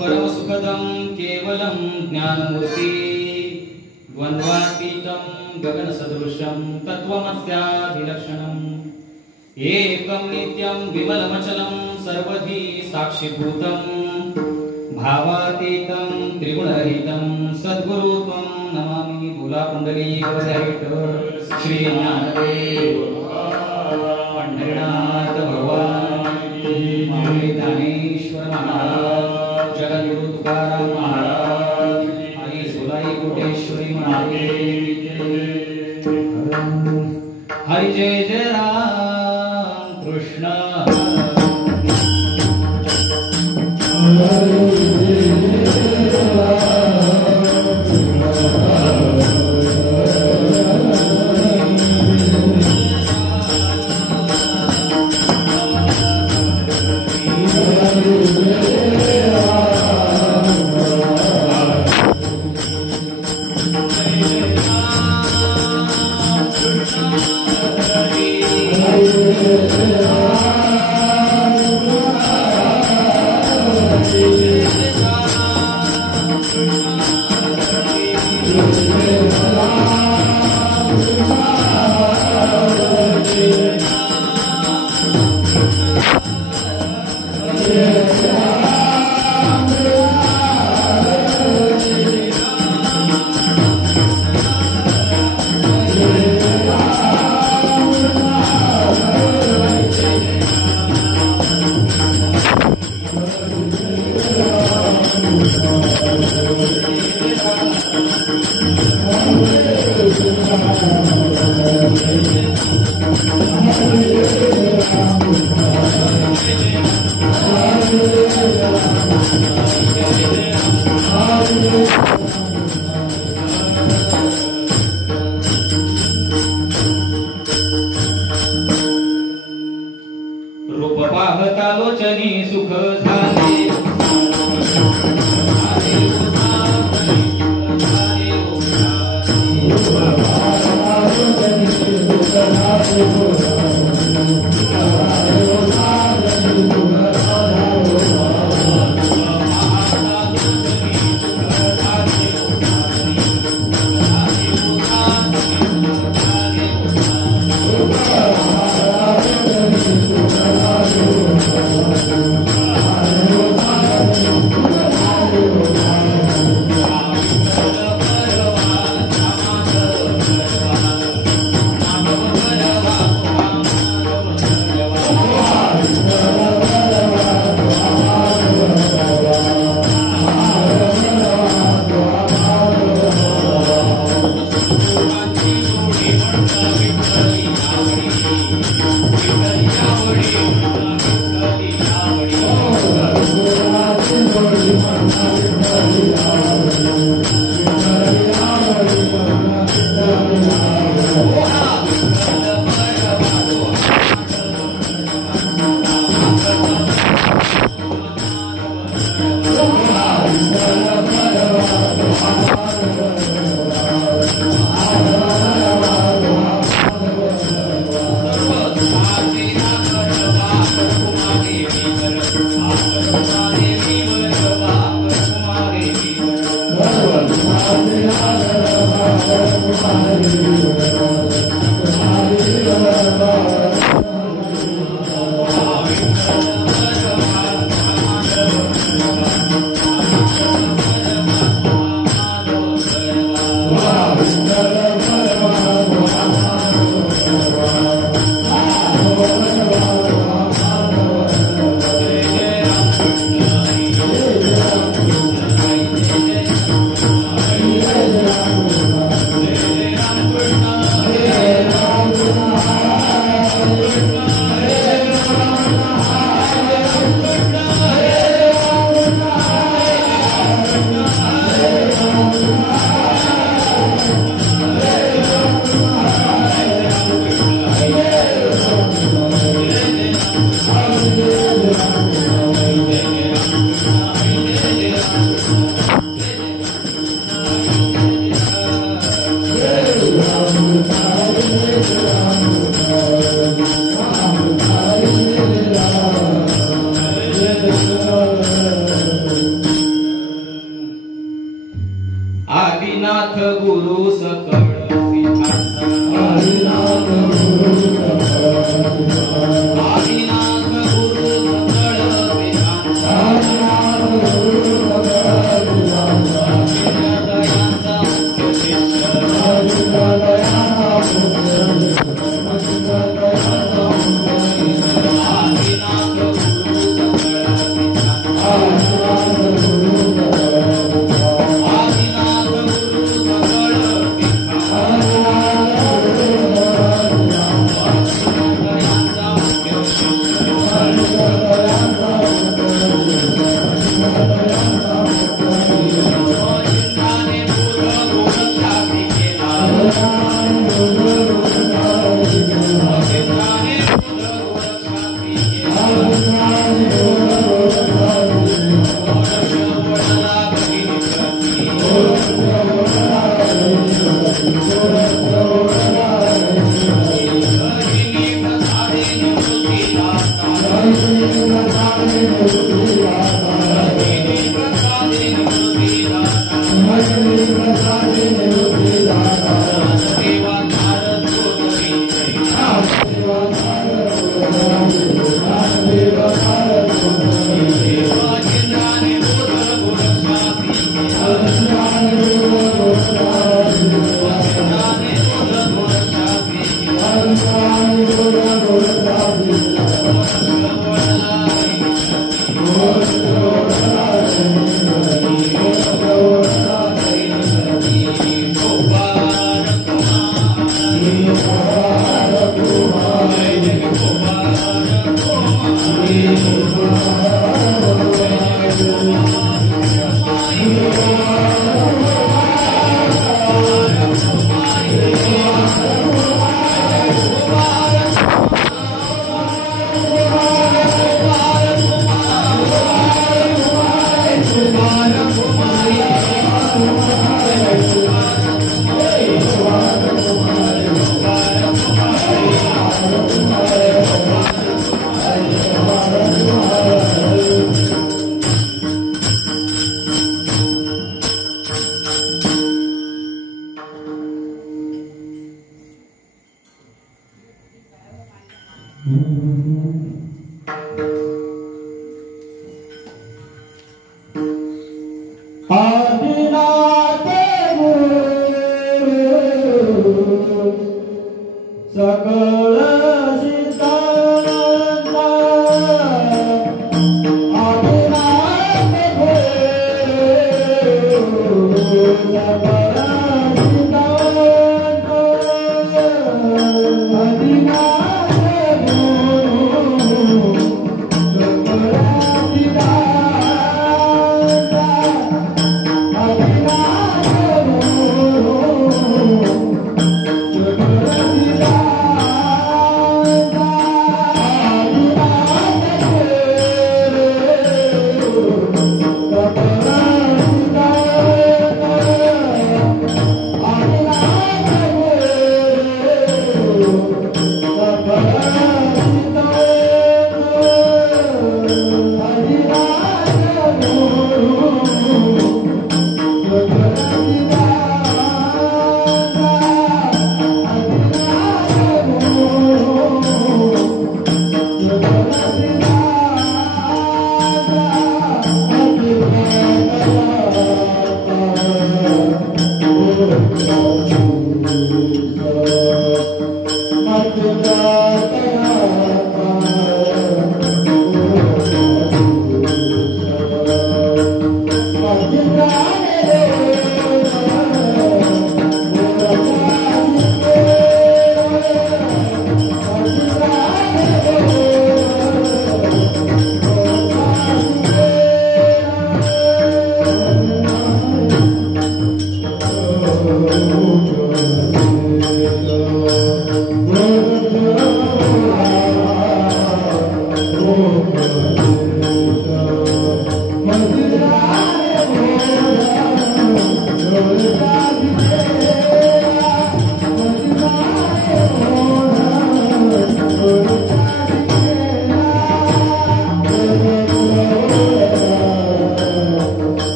परमसुखदं केवलं ज्ञानमूर्ति द्वन्द्वातीतं गगनसदृशं तत्त्वमस्याभिलक्षणम् एकं नित्यं विमलमचलं सर्वधी साक्षिभूतं भावातीतं त्रिगुणरहितं सद्गुरु त्वं नमामि। बोला पुंडलीकवरहित श्री ज्ञानदेव पंढरीनाथ भगवान माऊली ज्ञानेश्वर महाराज जगद्गुरु तुकाराम महाराज आई सोलाई कोटेश्वरी महादेव हरि जय जय राम कृष्ण आदिनाथ गुरु सकळ सिद्धार्थ आदिनाथ गुरु सकळ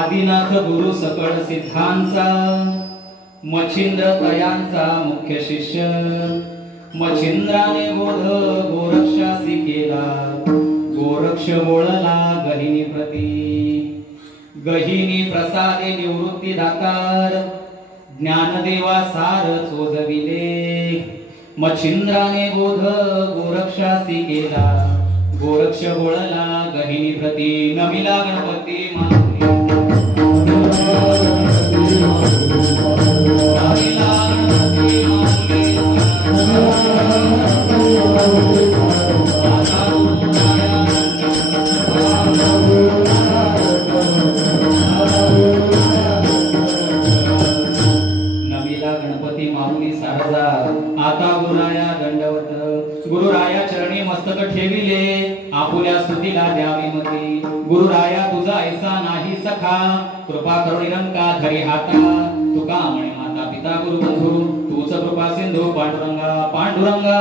आदिनाथ गुरु सकळ सिद्धांचा मच्छिंद्र तयांचा मुख्य शिष्य मच्छिंद्राने बोध गोरक्षासी केला गोरक्ष बोळला गहिनी प्रती गहिनी प्रसादे निवृत्ती दातार ज्ञानदेवा सार चोजविले मच्छिंद्राने बोध गोरक्षासी केला गोरक्ष बोळला गहिनी प्रती नमिला गणपती गुरुराया चरणी मस्तक ठेविले आपुल्या स्तुतीला द्यावी मती गुरुराया तुझा ऐसा नाही सखा कृपा करुणी रंका धरी हाता तुका म्हणे माता पिता गुरुबंधू तूच कृपा सिंधू पांडुरंगा पांडुरंगा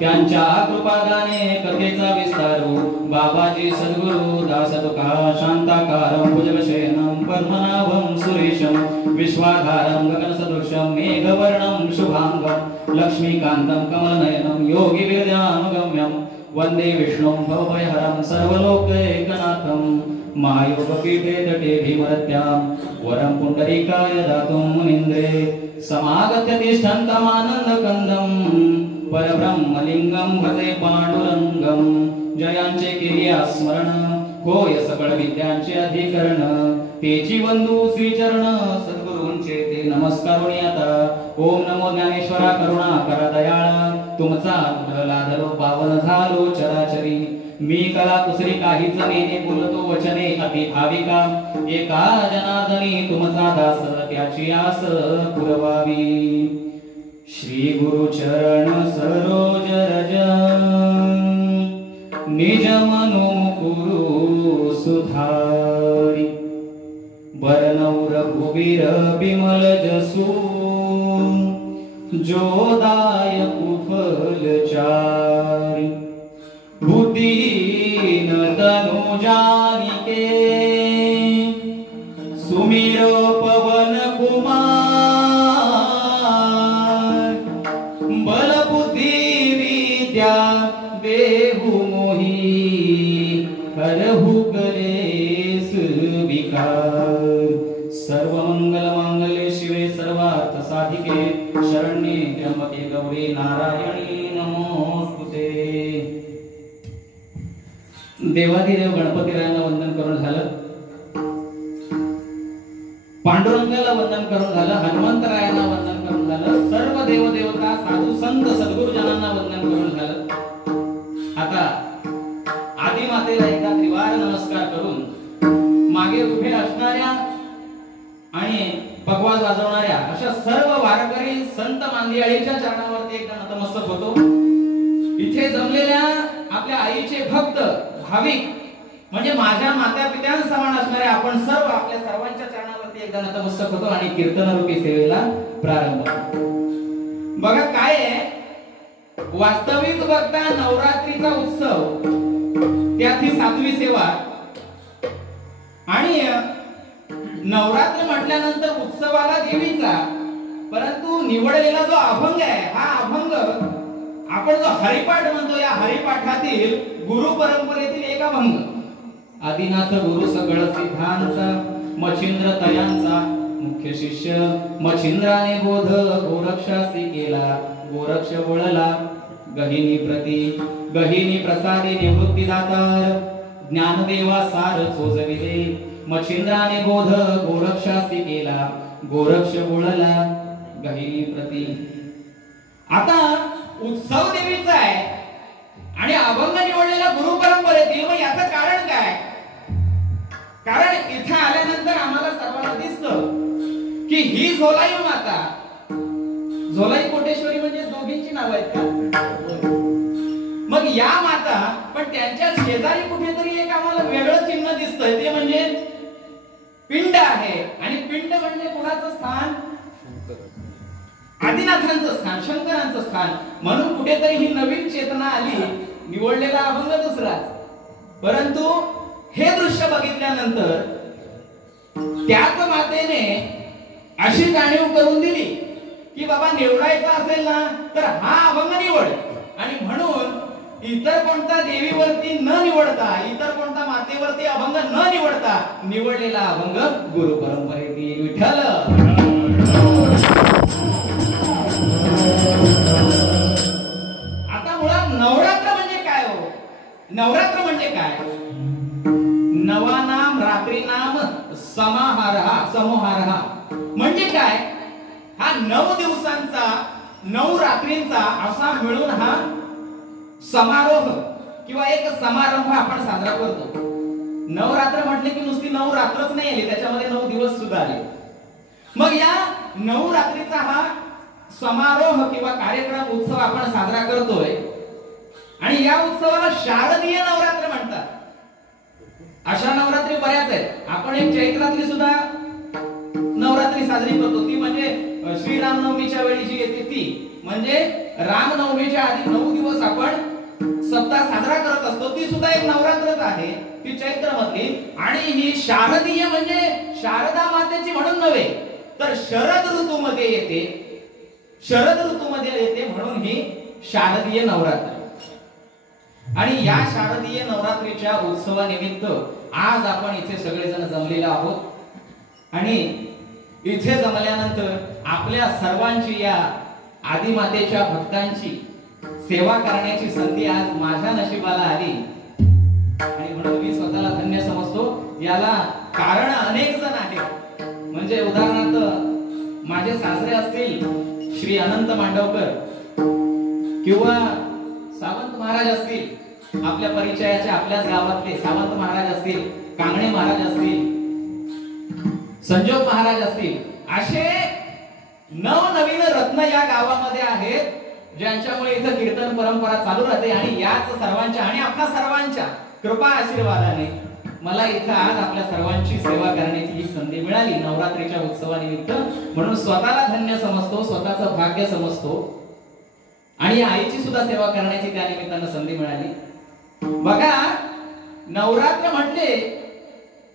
त्यांच्या कृपादाने कथेचा विस्तारू बाबाजी सद्गुरु दास तुका शांताकारं भुजगशयनं पद्मनाभं सुरेशं विश्वाधारं गगनसदृशं मेघवर्णं शुभांगं लक्ष्मीकान्तं कमलनयनं योगिविद्यानुगम्यं वन्दे विष्णुं भवभयहरं सर्वलोकैकनाथं महायोगपीठे तटे भीमरत्यां वरं पुण्डरीकाय दातुं मुनीन्द्रे समागत्य तिष्ठन्तमानन्दकन्दं परब्रह्मलिंगं भजे पांडुरंगं जयांचे केलिया स्मरण होय सकळ विद्यांचे अधिकरण तेची वंदू श्री चरण सद्गुरूंचे ते नमस्कारुणी आता ओम नमो ज्ञानेश्वरा करुणा करा दयाळ तुमचा लाधलो पावन झालो चराचरी मी कला दुसरी काहीच नेने बोलतो वचने अति भाविका एका जनार्दनी तुमचा दास त्याची आस पुरवावी श्री गुरु चरण सरोज रज निज मनो कुरु सुधारी बरनौ रघुवीर बिमल जसु जोदायक फल चारि बुद्धिहीन तनु जानिके सुमिरो पवन कुमार बल बुद्धि विद्या देहु मोहि हरहु कलेस विकार सर्व मंगल मांगल्ये शिवे सर्वार्थ साधिके शरण्ये त्र्यंबके गौरी नारायणी नमोस्तुते। देवाधिदेव गणपतीरायांना वंदन करून झालं, पांडुरंगाला वंदन करून झालं, हनुमंतरायांना वंदन करून झालं, सर्व देवदेवता साधू संत सद्गुरुजनांना वंदन करून झालं। आता आदिमातेला एकदा त्रिवार नमस्कार करून मागे उभे असणाऱ्या आणि पगवाज वाजवणाऱ्या अशा सर्व वारकरी संत मांदियाळीच्या चरणावरती एकदा नतमस्तक होतो। इथे जमलेल्या आपल्या आईचे भक्त भाविक म्हणजे माझ्या माता पित्यांसमान असणारे आपण सर्व आपल्या सर्वांच्या चरणावरती एकदा नतमस्तक होतो आणि कीर्तन रूपी सेवेला प्रारंभ करतो। बघा काय आहे, वास्तविक बघता नवरात्रीचा उत्सव त्याची 7वी सेवा आणि नवरात्र म्हटल्यानंतर उत्सवाला देवीचा, परंतु निवडलेला जो अभंग आहे हा अभंग आपण जो हरिपाठ म्हणतो या हरिपाठातील गुरु परंपरेतील एक अभंग। आदिनाथ गुरु सकळ सिद्धांचा मच्छिंद्र तयांचा मुख्य शिष्य मच्छिंद्राने बोध गोरक्षासी केला गोरक्ष वळला गहिनी प्रसादे निवृत्ती दातार ज्ञानदेवा सार चोजविले मच्छिंद्राने बोध गोरक्षासी केला गोरक्ष वळला गहिनी प्रती। आता उत्सव देवीचा आहे आणि अभंग निवडलेला गुरु परंपरेतील. मग याचं कारण काय? कारण इथे आल्यानंतर आम्हाला सर्वांना दिसतं की ही झोलाई माता, झोलाई कोटेश्वरी म्हणजे दोघींची नाव आहेत का? मग या माता, पण त्यांच्या शेजारी कुठेतरी एक आम्हाला वेगळं चिन्ह दिसतंय, ते म्हणजे पिंड आहे. आणि पिंड म्हणजे कुणाचं स्थान? आदिनाथांचं स्थान, शंकरांचं स्थान. म्हणून कुठेतरी ही नवीन चेतना आली. निवडलेला अभंग दुसराच, परंतु हे दृश्य बघितल्यानंतर त्याच मातेने अशी जाणीव करून दिली की बाबा निवडायचा असेल ना तर हा अभंग निवड. आणि म्हणून इतर कोणत्या देवीवरती न निवडता, इतर कोणत्या मातेवरती अभंग न निवडता निवडलेला अभंग गुरु परंपरेतील विठ्ठल. आता मुळात नवरात्र म्हणजे काय हो? नवरात्र म्हणजे काय? नवानाम रात्रीनाम समाहार म्हणजे काय? हा 9 दिवसांचा 9 रात्रींचा असा मिळून हा समारोह किंवा एक समारंभ आपण साजरा करतो. नवरात्र म्हटले की नुसती 9 रात्रच नाही आली, त्याच्यामध्ये 9 दिवस सुद्धा आले. मग या 9 रात्रीचा हा समारोह किंवा कार्यक्रम उत्सव आपण साजरा करतोय. आणि या उत्सवाला शारदीय नवरात्र म्हणतात. अशा नवरात्री बऱ्याच आहेत. आपण एक चैत्रातली सुद्धा नवरात्री साजरी करतो, ती म्हणजे श्रीरामनवमीच्या वेळी जी येते ती. म्हणजे रामनवमीच्या आधी 9 दिवस आपण सप्ताह साजरा करत असतो, ती सुद्धा एक नवरात्रच आहे, ती चैत्र मधली. आणि ही शारदीय म्हणजे शारदा मातेची म्हणून नव्हे, तर शरद ऋतूमध्ये येते, शरद ऋतूमध्ये येते म्हणून ही शारदीय नवरात्र. आणि या शारदीय नवरात्रीच्या उत्सवानिमित्त आज आपण इथे सगळेजण जमलेलो आहोत. आणि इथे जमल्यानंतर आपल्या सर्वांची, या आदिमातेच्या भक्तांची सेवा करण्याची संधी आज माझ्या नशिबाला आली. आणि म्हणून मी स्वतःला धन्य समजतो. याला कारण अनेक जण आहेत. म्हणजे उदाहरणार्थ माझे सासरे असतील श्री अनंत मांडवकर, किंवा सावंत महाराज असतील, आपल्या परिचयाचे आपल्याच गावातले सावंत महाराज असतील, कांगणे महाराज असतील, संजोग महाराज असतील. असे नवनवीन रत्न या गावामध्ये आहेत, ज्यांच्यामुळे इथं कीर्तन परंपरा चालू राहते. आणि याच सर्वांच्या आणि आपल्या सर्वांच्या कृपा आशीर्वादाने मला इथं आज आपल्या सर्वांची सेवा करण्याची ही संधी मिळाली नवरात्रीच्या उत्सवानिमित्त. म्हणून स्वतःला धन्य समजतो, स्वतःचं भाग्य समजतो. आणि आईची सुद्धा सेवा करण्याची त्या निमित्तानं संधी मिळाली. बघा, नवरात्र म्हटले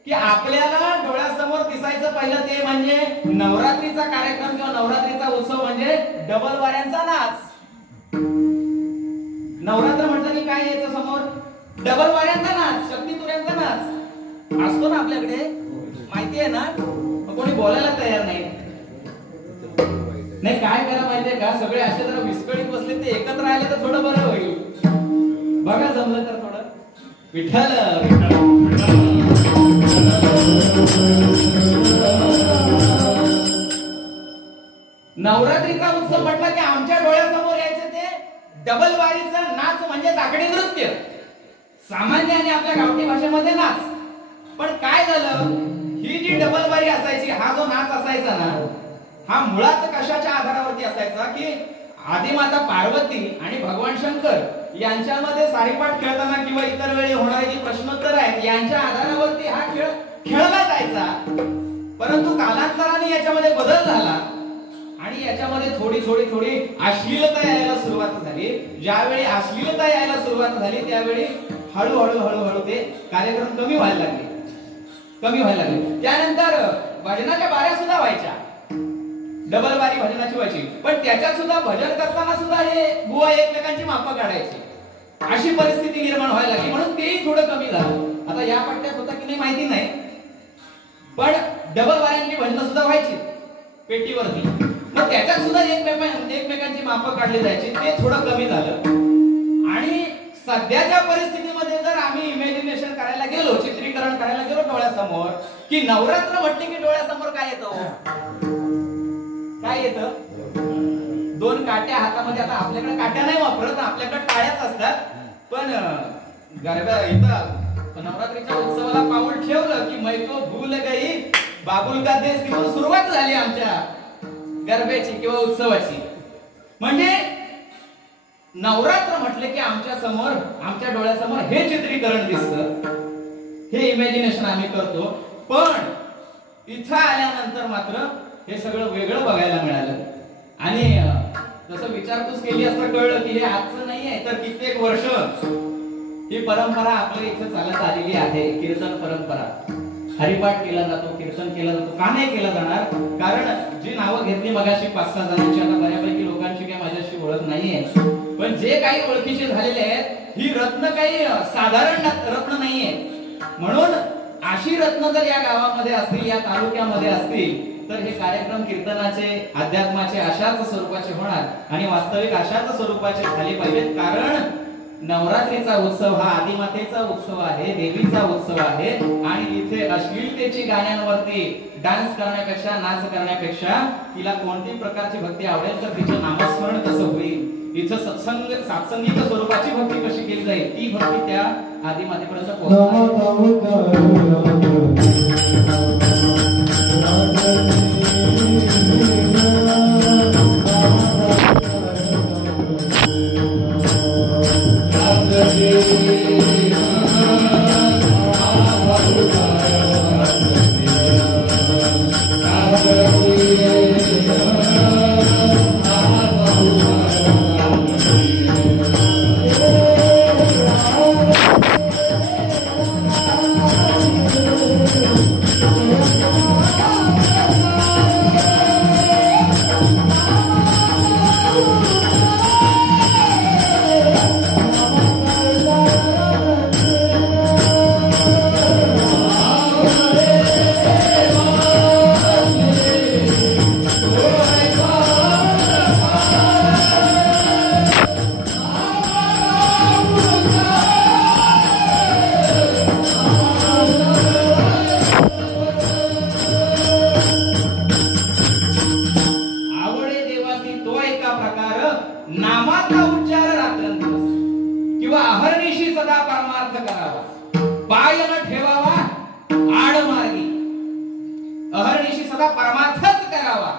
की आपल्याला डोळ्यासमोर दिसायचं पहिलं ते म्हणजे नवरात्रीचा कार्यक्रम किंवा नवरात्रीचा उत्सव म्हणजे डबल वाऱ्यांचा नाच. नवरात्र म्हटलं की काय यायचं समोर? डबल वाऱ्यांचा नाच, शक्ती तुऱ्यांचा नाच असतो ना आपल्याकडे, माहिती आहे ना? कोणी बोलायला तयार नाही. नाही, काय करा माहितीये का, सगळे असे जरा विस्कळीत बसले, ते एकत्र आले तर थोडं बरं होईल. बघा जमलं तर थोडं. विठ्ठल नवरात्रीचा उत्सव म्हटला की आमच्या डोळ्यासमोर यायचं ते डबल वारीचा नाच म्हणजे जागडी नृत्य. सामान्य आणि आपल्या गावठी भाषेमध्ये नाच. पण काय झालं, ही जी डबल वारी असायची, हा जो नाच असायचा ना, हा मुळात कशाच्या आधारावरती असायचा की आदिमाता पार्वती आणि भगवान शंकर यांच्यामध्ये सारीपाट खेळताना किंवा इतर वेळी होणारे जे प्रश्नोत्तर आहेत यांच्या आधारावरती हा खेळ खेळला जायचा. परंतु कालांतराने याच्यामध्ये बदल झाला आणि याच्यामध्ये थोडी थोडी थोडी अश्लीलता यायला सुरुवात झाली. ज्यावेळी अश्लीलता यायला सुरुवात झाली त्यावेळी हळूहळू हळूहळू ते कार्यक्रम कमी व्हायला लागले. त्यानंतर भजनाच्या बाऱ्या सुद्धा व्हायच्या, डबल बारी भजनाची व्हायची. पण त्याच्यात सुद्धा भजन करताना सुद्धा हे बुवा एकमेकांची मापं काढायची, अशी परिस्थिती निर्माण व्हायला लागली. म्हणून तेही थोडं कमी झालं. आता या पट्ट्यात होता की नाही माहिती नाही, पण डबल बाऱ्यांची भजन सुद्धा व्हायची पेटीवरती. मग त्याच्यात सुद्धा एकमेकांची मापं काढली जायची, ते थोडं कमी झालं. आणि सध्याच्या परिस्थितीमध्ये जर आम्ही इमॅजिनेशन करायला गेलो, चित्रीकरण करायला गेलो डोळ्यासमोर, की नवरात्र म्हटले की डोळ्यासमोर काय येतं? काय येतं? 2 काट्या हातामध्ये. आता आपल्याकडे काट्या नाही वापरत, आपल्याकडे टाळ्याच असतात. पण गरबा इथं नवरात्रीच्या उत्सवाला पाऊल ठेवलं की मै तो भूल गई बाबुल का देश की म्हणून सुरुवात झाली आमच्या गरब्याची किंवा उत्सवाची. म्हणजे नवरात्र म्हटले की आमच्या समोर, आमच्या डोळ्यासमोर हे चित्रीकरण दिसतं, हे इमॅजिनेशन आम्ही करतो. पण इथं आल्यानंतर मात्र हे सगळं वेगळं बघायला मिळालं. आणि जसं विचारपूस केली असता कळलं की हे आजचं नाही आहे, तर कित्येक वर्ष ही परंपरा आपल्या इथं चालत आलेली आहे. कीर्तन परंपरा, हरिपाठ केला जातो, कीर्तन केला जातो. का नाही केला जाणार? कारण जी नावं घेतली मगाशी 5-6 जणांची, आता बऱ्यापैकी लोकांची काही माझ्याशी ओळख नाहीये, पण जे काही ओळखीचे झालेले आहेत ही रत्न काही साधारण रत्न नाहीये. म्हणून अशी रत्न जर या गावामध्ये असतील, या तालुक्यामध्ये असतील, तर हे कार्यक्रम कीर्तनाचे, अध्यात्माचे अशाच स्वरूपाचे होणार आणि वास्तविक अशाच स्वरूपाचे झाले पाहिजेत. कारण नवरात्रीचा उत्सव हा आदिमातेचा उत्सव आहे, देवीचा उत्सव आहे. आणि इथे अश्लीलतेची गाण्यांवरती डान्स करण्यापेक्षा, नाच करण्यापेक्षा तिला कोणती प्रकारची भक्ती आवडेल तर तिचे नामस्मरण कसं होईल, इथं सत्संग, सात्संगिक स्वरूपाची भक्ती कशी केली जाईल, ती भक्ती त्या आदिमातेपर्यंत पोहोचणार. परमार्थच करावा,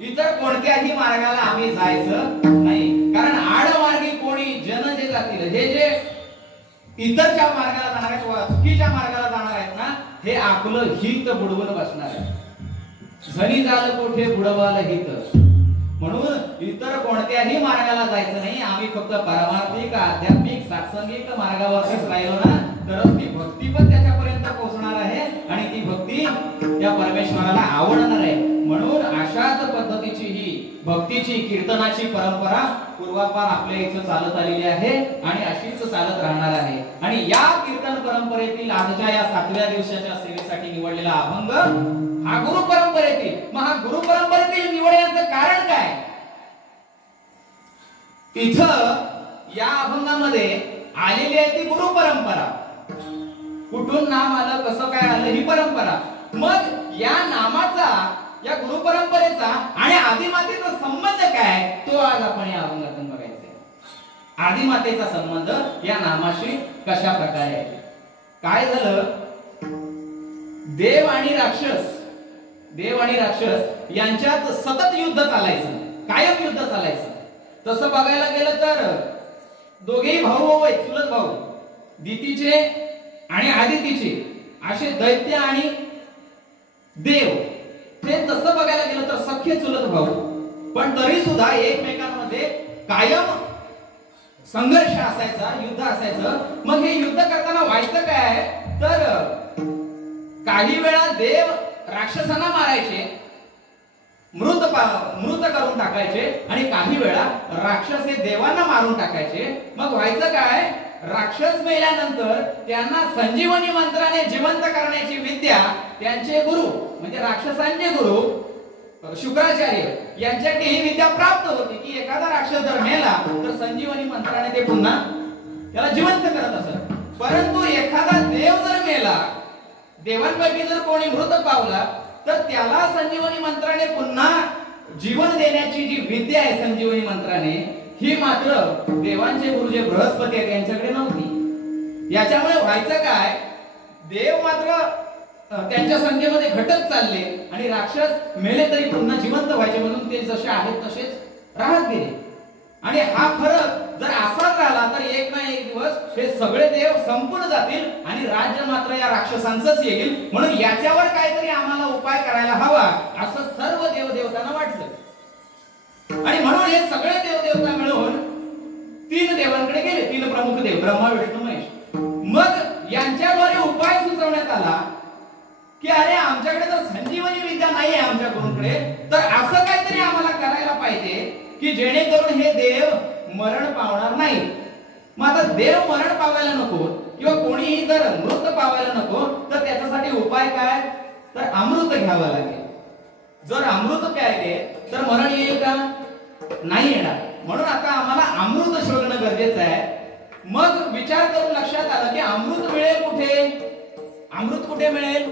इतर कोणत्याही मार्गाला आम्ही जायचं नाही. कारण आडमार्गी कोणी जन जे जातील, हे जे इतरच्या मार्गाला जाणार आहेत, चुकीच्या मार्गाला जाणार आहेत ना, हे आपलं हित बुडवून बसणार आहे. झणी झालं कोठे बुडवाल हित. म्हणून इतर कोणत्याही मार्गाला जायचं नाही. आम्ही फक्त परमार्थिक, आध्यात्मिक, सात्संगिक मार्गावरतीच राहिलो ना, तरच ती भक्ती पण त्याच्यापर्यंत पोहोचणार आहे आणि ती भक्ती त्या परमेश्वराला आवडणार आहे. म्हणून अशाच पद्धतीची ही भक्तीची, कीर्तनाची परंपरा पूर्वापार आपल्या इथं चालत आलेली आहे आणि अशीच चालत राहणार आहे. आणि या कीर्तन परंपरेतील आजच्या या 7व्या दिवसाच्या सेवेसाठी निवडलेला अभंग हा गुरु परंपरेतील. मग हा गुरु परंपरेतील निवडण्याचं कारण काय? इथं या अभंगामध्ये आलेली आहे ती गुरु परंपरा. कुठून नाम आलं, कसं काय आलं, ही परंपरा. मग या नामाचा, या गुरु परंपरेचा आणि आदिमातेचा संबंध काय, तो आज आपण या अभंगातून बघायचा आहे. आदिमातेचा संबंध या नामाशी कशा प्रकारे आहे. काय झालं, देव आणि राक्षस यांच्यात सतत युद्ध चालायचं, कायम युद्ध चालायचं. तसं बघायला गेलं तर दोघेही भाऊ आहेत, चुलत भाऊ, दितीचे आणि आदितीचे, असे दैत्य आणि देव, ते तसं बघायला गेलं तर सख्खे चुलत भाऊ. पण तरी सुद्धा एकमेकांमध्ये कायम संघर्ष असायचा, युद्ध असायचं. मग हे युद्ध करताना व्हायचं काय, तर काही वेळा देव राक्षसांना मारायचे, मृत करून टाकायचे, आणि काही वेळा राक्षस हे देवांना मारून टाकायचे. मग व्हायचं काय, राक्षस मेल्यानंतर त्यांना संजीवनी मंत्राने जिवंत करण्याची विद्या त्यांचे गुरु, म्हणजे राक्षसांचे गुरु शुक्राचार्य यांच्याकडे ही विद्या प्राप्त होती की एखादा राक्षस जर मेला तर संजीवनी मंत्राने ते पुन्हा त्याला जिवंत करत असत. परंतु एखादा देव जर मेला, देवांपैकी जर कोणी मृत पावला, तर त्याला संजीवनी मंत्राने पुन्हा जीवन देण्याची जी विद्या आहे संजीवनी मंत्राने, ही मात्र देवांचे गुरु जे बृहस्पती आहेत यांच्याकडे नव्हती. याच्यामुळे व्हायचं काय, देव मात्र त्यांच्या संख्येमध्ये घटत चालले आणि राक्षस मेले तरी पुन्हा जिवंत व्हायचे, म्हणून ते जसे आहेत तसेच राहत गेले. आणि हा फरक जर असाच राहिला तर एक ना एक दिवस हे सगळे देव संपून जातील आणि राज्य मात्र या राक्षसांचंच येईल. म्हणून याच्यावर काहीतरी आम्हाला उपाय करायला हवा असं सर्व देवदेवतांना वाटलं. आणि म्हणून हे सगळे देवदेवता मिळून 3 देवांकडे गेले, 3 प्रमुख देव ब्रह्मा विष्णू महेश. मग यांच्याद्वारे उपाय सुचवण्यात आला की अरे आमच्याकडे जर संजीवनी विद्या नाहीये आमच्या गुरूंकडे, तर असं काहीतरी आम्हाला करायला पाहिजे की जेणेकरून हे देव मरण पावणार नाही. मग आता देव मरण पावायला नको किंवा कोणीही जर मृत पावायला नको, तर त्याच्यासाठी उपाय काय, तर अमृत घ्यावं लागेल. जर अमृत प्यायले तर मरण येईल का, नाही येणार. म्हणून आता आम्हाला अमृत शोधणं गरजेचं आहे. मग विचार करून लक्षात आलं की अमृत मिळेल कुठे, अमृत कुठे मिळेल,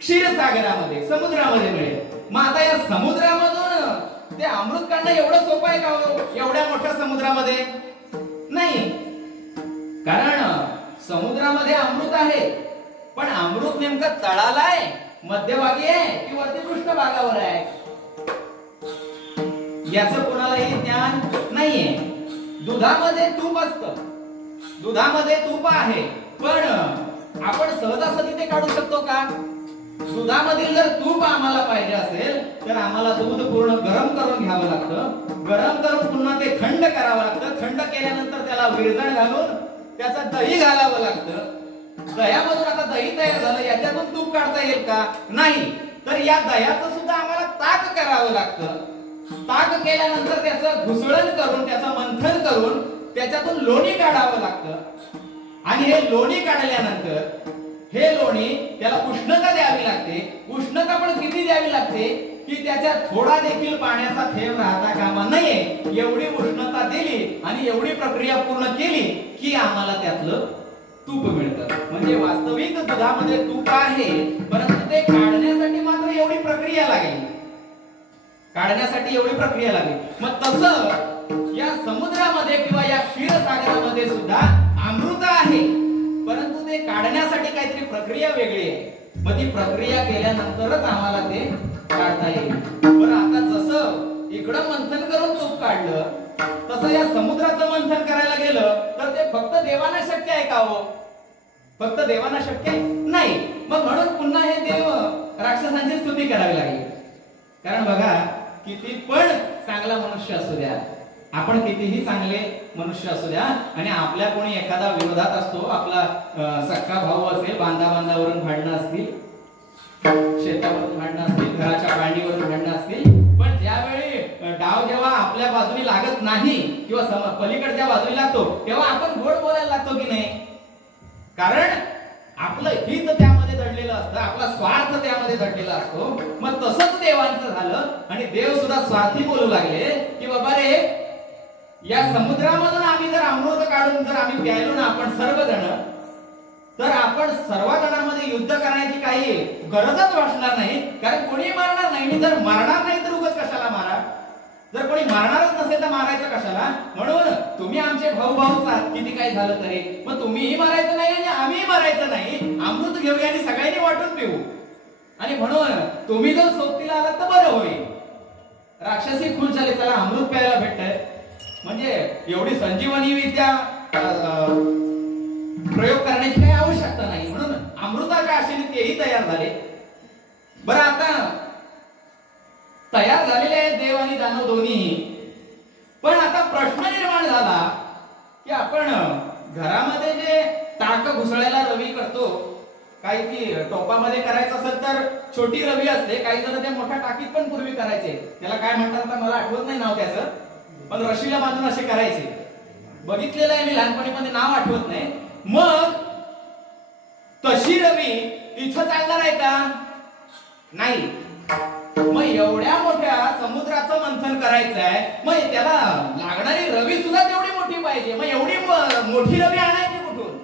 क्षीरसागरामध्ये, समुद्रामध्ये मिळेल. मग आता या समुद्रामधून ते अमृत काढणं एवढं सोपं आहे का एवढ्या मोठ्या समुद्रामध्ये, नाही. कारण समुद्रामध्ये अमृत आहे, पण अमृत नेमकं तळाला आहे, मध्यभागी आहे की वरती पृष्ठभागावर आहे, याचं कोणालाही ज्ञान नाहीये. दुधामध्ये तूप असतं, दुधामध्ये तूप आहे, पण आपण सहजासहजी ते काढू शकतो का. दुधामधील जर तूप आम्हाला पाहिजे असेल तर आम्हाला दूध पूर्ण गरम करून घ्यावं लागतं. गरम करून पुन्हा ते थंड करावं लागतं. थंड केल्यानंतर त्याला विरजण घालून त्याचं दही घालावं लागतं. दह्यामधून आता दही तयार झालं, याच्यातून तूप काढता येईल का, नाही. तर या दह्याचं सुद्धा आम्हाला ताक करावं लागतं. ताक केल्यानंतर त्याचं घुसळण करून, त्याचं मंथन करून त्याच्यातून लोणी काढावं लागतं. आणि हे लोणी काढल्यानंतर हे लोणी त्याला उष्णता द्यावी लागते. उष्णता पण किती द्यावी लागते की त्याच्यात थोडा देखील पाण्याचा थेंब राहता कामा नये, एवढी उष्णता दिली आणि एवढी प्रक्रिया पूर्ण केली की आम्हाला त्यातलं तूप मिळतं. म्हणजे वास्तविक दुधामध्ये तूप आहे, परंतु ते काढण्यासाठी मात्र एवढी प्रक्रिया लागेल, काढण्यासाठी एवढी प्रक्रिया लागेल. मग तसं या समुद्रामध्ये किंवा या क्षीरसागरामध्ये सुद्धा अमृत आहे, परंतु ते काढण्यासाठी काहीतरी प्रक्रिया वेगळी आहे. मग ती प्रक्रिया केल्यानंतरच आम्हाला ते काढता येईल. पण आता जसं इकडं मंथन करून तूप काढलं, तसं या समुद्राचं मंथन करायला गेलं तर ते फक्त देवांना शक्य आहे का हो, फक्त देवांना शक्य नाही. मग म्हणून पुन्हा हे देव राक्षसांची स्तुती करावी लागली. कारण बघा, किती पण चांगला मनुष्य असू द्या, आपण कितीही चांगले मनुष्य असू द्या, आणि आपल्या कोणी एखादा विरोधात असतो, आपला सख्खा भाऊ असेल, बांधावरून भांडणं असतील, शेतावरून भांडणं असतील, घराच्या भांडीवरून भांडणं असतील, पण ज्यावेळी डाव जेव्हा आपल्या बाजूने लागत नाही किंवा पलीकडच्या बाजूने लागतो, तेव्हा आपण गोड बोलायला लागतो की नाही. कारण आपलं हित त्यामध्ये दडलेलं असतं, आपला स्वार्थ त्यामध्ये दडलेला असतो. मग तसंच देवांचं झालं आणि देव सुद्धा स्वार्थी बोलू लागले की बाबा रे, या समुद्रामधून आम्ही जर अमृत काढून जर आम्ही प्यायलो ना आपण सर्वजण, तर आपण सर्वजणांमध्ये युद्ध करण्याची काही गरजच भासणार नाही. कारण कोणी मारणार नाही. जर मारणार नाही तर उगाच कशाला मारा, जर कोणी मारणारच नसेल तर मारायचं कशाला. म्हणून तुम्ही आमचे भाऊ भाऊच आहात, किती काही झालं तरी. मग तुम्हीही मारायचं नाही आणि आम्हीही मारायचं नाही, अमृत घेऊया आणि सगळ्यांनी वाटून पिऊ. आणि म्हणून तुम्ही जर सोबतीला आलात तर बरं होईल. राक्षसी खुश झाले, त्याला अमृत प्यायला भेटतंय, म्हणजे एवढी संजीवनी विद्या प्रयोग करण्याची काही आवश्यकता नाही. म्हणून अमृताच्या आशेने तेही तयार झाले. बरं, आता तयार झालेले आहेत देव आणि दानव दोन्ही. पण आता प्रश्न निर्माण झाला की आपण घरामध्ये जे टाक घुसळायला रवी करतो, काही की टोपामध्ये करायचं असेल तर छोटी रवी असते, काही जण त्या मोठ्या टाकीत पण पूर्वी करायचे. त्याला काय म्हणतात आता मला आठवत नाही नाव त्याचं, पण रशीला बांधून असे करायचे. बघितलेलं आहे मी लहानपणी, पण नाव आठवत नाही. मग तशी रवी इथं चालणार आहे का, नाही. मग एवढ्या मोठ्या समुद्राचं मंथन करायचं आहे, मग त्याला लागणारी रवी सुद्धा तेवढी मोठी पाहिजे. मग एवढी मोठी रवी आणायची कुठून.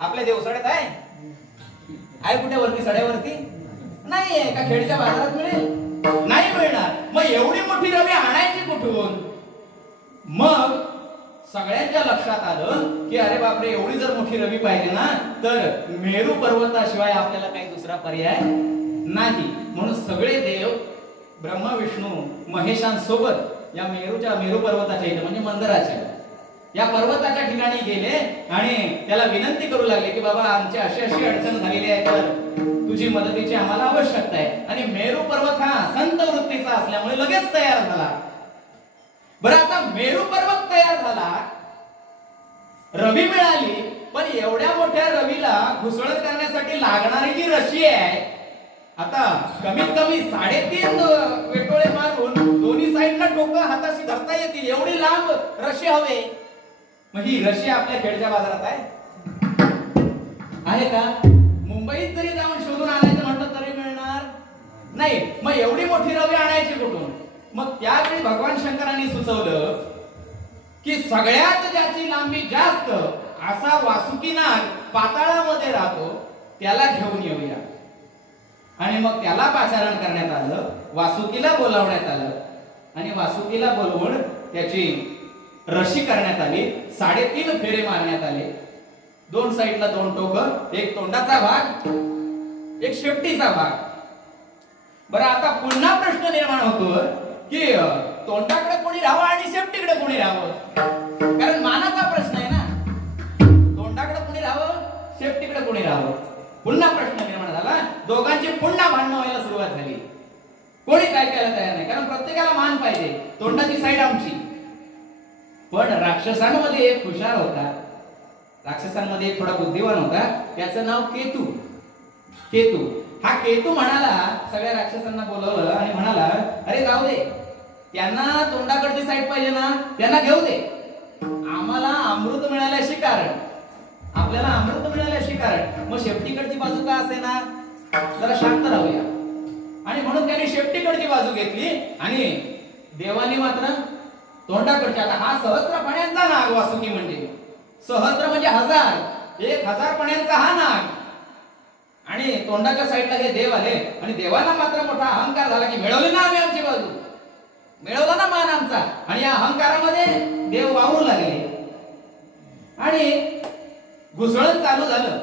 आपल्या देवसाड्यात आहे कुठे वरती, सड्यावरती नाहीये का, खेडच्या बाजारात मिळेल, नाही मिळणार. मग एवढी मोठी रवी आणायची कुठून. मग सगळ्यांच्या लक्षात आलं की अरे बापरे, एवढी जर मोठी रवी पाहिजे ना तर मेरू पर्वताशिवाय आपल्याला काही दुसरा पर्याय नाही. म्हणून सगळे देव ब्रह्मा विष्णू महेशांसोबत या मेरू पर्वताच्या इथे म्हणजे मंदिराच्या या पर्वताच्या ठिकाणी गेले आणि त्याला विनंती करू लागले की बाबा आमची अशी अशी अडचण झालेली आहे, तर तुझी मदतीची आम्हाला आवश्यकता आहे. आणि मेरू पर्वत हा संत वृत्तीचा असल्यामुळे लगेच तयार झाला. बरं, आता मेरू पर्वत तयार झाला, रवी मिळाली, पण एवढ्या मोठ्या रवीला घुसळण करण्यासाठी लागणारी जी रशी आहे, आता कमीत कमी 3.5 वेटोळे मारून दोन्ही साईडला टोकं हाताशी धरता येतील एवढी लांब रशी हवे. मग ही रशी आपल्या खेडच्या बाजारात आहे का? मुंबईत जरी जाऊन शोधून आणायचं म्हटलं तरी मिळणार नाही. मग एवढी मोठी रवी आणायची कुठून? मग त्यावेळी भगवान शंकरांनी सुचवलं की सगळ्यात ज्याची लांबी जास्त असा वासुकीनाग पाताळामध्ये राहतो त्याला घेऊन येऊया. आणि मग त्याला पाचारण करण्यात आलं, वासुकीला बोलावण्यात आलं आणि वासुकीला बोलवून त्याची रशी करण्यात आली. 3.5 फेरे मारण्यात आले. 2 साईडला 2 टोकं, एक तोंडाचा भाग, एक शेपटीचा भाग. बरं, आता पुन्हा प्रश्न निर्माण होतो की तोंडाकडे कोणी राहावं आणि शेपटीकडे कोणी राहावं, कारण मानाचा प्रश्न आहे ना. तोंडाकडे कोणी राहावं, शेपटीकडे कोणी राहावं, पुन्हा प्रश्न निर्माण झाला. दोघांची पुन्हा भांडणं व्हायला सुरुवात झाली. कोणी काय करायला तयार नाही, कारण प्रत्येकाला मान पाहिजे. तोंडाची साईड आमची. पण राक्षसांमध्ये एक हुशार होता, राक्षसांमध्ये एक थोडा बुद्धिवान होता, त्याचं नाव केतू. हा केतू म्हणाला, सगळ्या राक्षसांना बोलवलं आणि म्हणाला, अरे जाऊ दे, त्यांना तोंडाकडची साईड पाहिजे ना, त्यांना घेऊ दे. आम्हाला अमृत मिळाल्याशी कारण, आपल्याला अमृत मिळाल्याशी कारण, मग शेपटीकडची बाजू का असे ना, जरा शांत राहूया. आणि म्हणून त्यांनी शेपटीकडची बाजू घेतली आणि देवानी मात्र तोंडाकडच्या. आता हा सहस्त्र पण्यांचा नाग वासुकी म्हणजे, सहस्त्र म्हणजे 1000 पण्यांचा हा नाग. आणि तोंडाच्या साईडला हे देव आले आणि देवाला मात्र मोठा अहंकार झाला की मिळवली ना आम्ही आमची बाजू, मिळवला ना मान आमचा. आणि या अहंकारामध्ये देव वावरू लागले आणि घुसळण चालू झालं.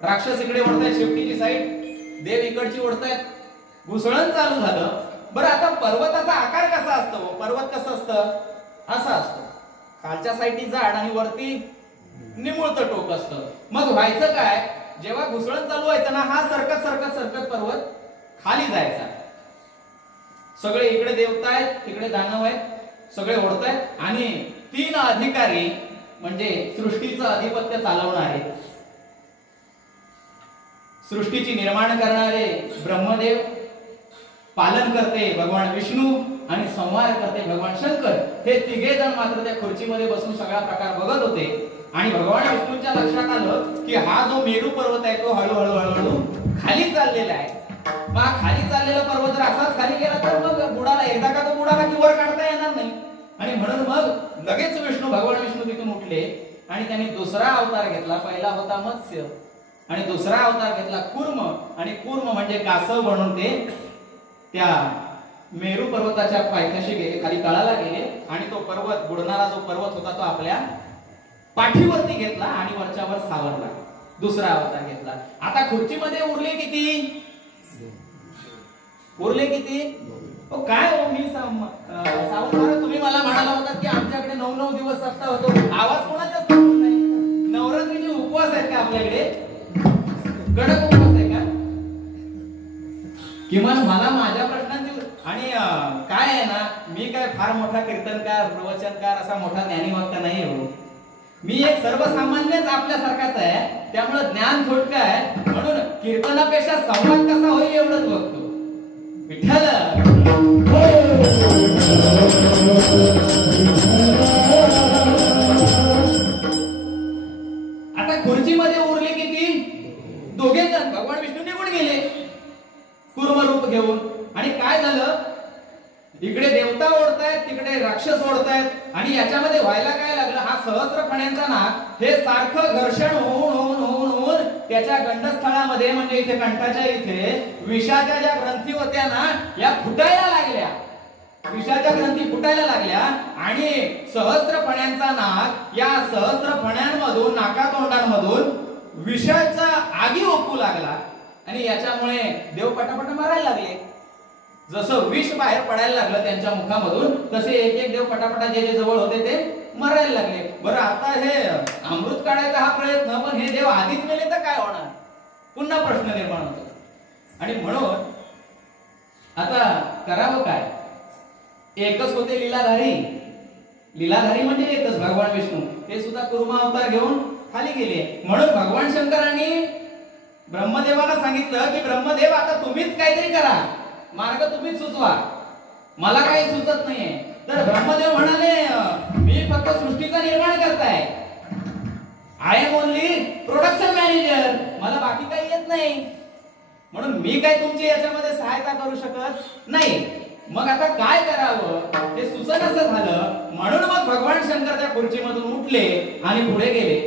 राक्षस इकडे ओढतायत शेपटीची साईड, देव इकडची ओढतायत, घुसळण चालू झालं. बरं, आता पर्वताचा आकार कसा असतो? पर्वत कसं असतं? असा असतो, खालच्या साईडनी जाड आणि वरती निमुळतं टोक असतं. मग व्हायचं काय, जेव्हा घुसळण चालू व्हायचं ना, हा सरकत सरकत सरकत पर्वत खाली जायचा. सगळे इकडे देवता आहेत, तिकडे दानव आहेत, सगळे ओढतायत. आणि 3 अधिकारी म्हणजे सृष्टीचं अधिपत्य चालवणारे, सृष्टीची निर्माण करणारे ब्रह्मदेव, पालन करते भगवान विष्णू आणि संहार करते भगवान शंकर, हे 3 जण मात्र त्या खुर्चीमध्ये बसून सगळा प्रकार बघत होते. आणि भगवान विष्णूच्या लक्षात आलं की हा जो मेरू पर्वत आहे तो हळूहळू खाली चाललेला आहे. मग खाली चाललेला पर्वत जर असाच खाली गेला तर मग बुडाला, एकदा का तो बुडाला की वर काढता येणार नाही. आणि म्हणून मग लगेच भगवान विष्णू तिथून उठले आणि त्यांनी दुसरा अवतार घेतला. पहिला होता मत्स्य आणि दुसरा अवतार घेतला कूर्म. आणि कूर्म म्हणजे कासव म्हणून ते त्या मेरू पर्वताच्या पायथ्याशी गेले, खाली तळाला गेले आणि तो पर्वत, बुडणारा जो पर्वत होता तो आपल्या पाठीवरती घेतला आणि वरच्यावर सावरला. दुसरा अवतार घेतला. आता खुर्चीमध्ये उरले किती? काय हो, मी सावकार, तुम्ही मला म्हणाला होता की आमच्याकडे 9 दिवस सप्ताह होतो. आवाज कोणाचाच नाही. नवरात्रीचे उपवास आहेत का आपल्याकडे? कडक उपवास आहे का? किमान मला माझ्या प्रश्नांची. आणि काय आहे ना, मी काय फार मोठा कीर्तनकार, प्रवचनकार, असा मोठा ज्ञानीवक्ता नाही हो. मी एक सर्वसामान्यच आपल्यासारखाच आहे. त्यामुळे ज्ञान थोडकं आहे, म्हणून कीर्तनापेक्षा संवाद कसा होईल एवढंच बघतो. विठ्ठल आता खुर्चीमध्ये उरले किती? 2 जण. भगवान विष्णू निघून गेले कूर्म रूप घेऊन. आणि काय झालं, इकडे देवता ओढतायत, तिकडे राक्षस ओढतायत. आणि याच्यामध्ये व्हायला काय लागलं, हा सहस्त्र फण्यांचा नाग हे सारखं घर्षण होऊन त्याच्या गंडस्थळामध्ये म्हणजे इथे कंठाच्या इथे विषाच्या ज्या ग्रंथी होत्या ना, या फुटायला लागल्या. विषाच्या ग्रंथी फुटायला लागल्या आणि सहस्त्र फण्यांचा नाग या सहस्त्र फण्यांमधून नाकातोंडांमधून विषाचा आगी ओकू लागला आणि याच्यामुळे देव पटापट मारायला लागले. जसं विष बाहेर पडायला लागलं त्यांच्या मुखामधून तसे एक एक देव पटापटा जे जवळ होते ते मरायला लागले. बरं आता हे अमृत काढायचा हा प्रयत्न, पण हे देव आधीच मेले तर काय होणार, पुन्हा प्रश्न निर्माण होतो. आणि म्हणून आता करावं काय, एकच होते लीलाधारी. लीलाधारी म्हणजे एकच भगवान विष्णू, ते सुद्धा कुर्मा अवतार घेऊन खाली गेले. म्हणून भगवान शंकरांनी ब्रह्मदेवाला सांगितलं की ब्रह्मदेव आता तुम्हीच काहीतरी करा, मार्ग तुम्हीच सुचवा, मला काही सुचत नाहीये. तर ब्रह्मदेव म्हणाले मी फक्त सृष्टीचा निर्माण करताय, I am only production manager, मला बाकी काही येत नाही, म्हणून मी काय तुमची याच्यामध्ये सहायता करू शकत नाही. मग आता काय करावं हे सुचनाचं झालं. म्हणून मग भगवान शंकर त्या खुर्चीमधून उठले आणि पुढे गेले.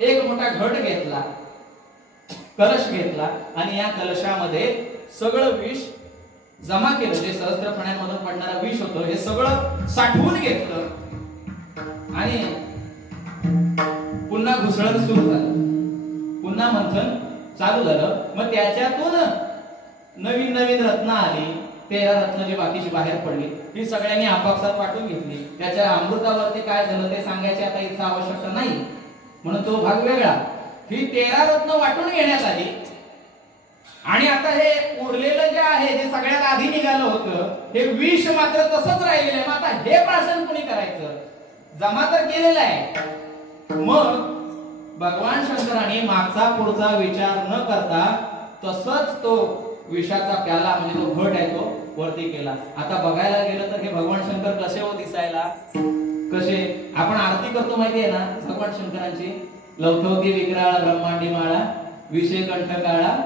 एक मोठा घट घेतला, कलश घेतला आणि या कलशामध्ये सगळं विष जमा केलं. जे सहस्त्र फण्यांमधून पडणारं विष होतं हे सगळं साठवून घेतलं आणि पुन्हा घुसळण सुरू झालं, पुन्हा मंथन चालू झालं. मग त्याच्यातून नवीन नवीन रत्न आली. 13 रत्न जी बाकीची बाहेर पडली ती सगळ्यांनी आपापसात वाटून घेतली. त्याच्या अमृतावरती काय झालं ते सांगायची आता इथं आवश्यकता नाही, म्हणून तो भाग वेगळा. ही 13 रत्न वाटून घेण्यात आली आणि आता हे उरलेलं जे आहे जे सगळ्यात आधी निघालं होतं हे विष मात्र तसंच राहिलेलं आहे. मग आता हे प्राशन कुणी करायचं, जमा तर केलेलं आहे. मग भगवान शंकरांनी मागचा पुढचा विचार न करता तसंच तो विषाचा प्याला म्हणजे तो घट आहे तो वरती केला. आता बघायला गेलं तर हे भगवान शंकर कसे हो दिसायला, कसे आपण आरती करतो माहिती आहे ना भगवान शंकरांची, लवथवती विक्राळ ब्रह्मांडी माळा विषय कंठ काळा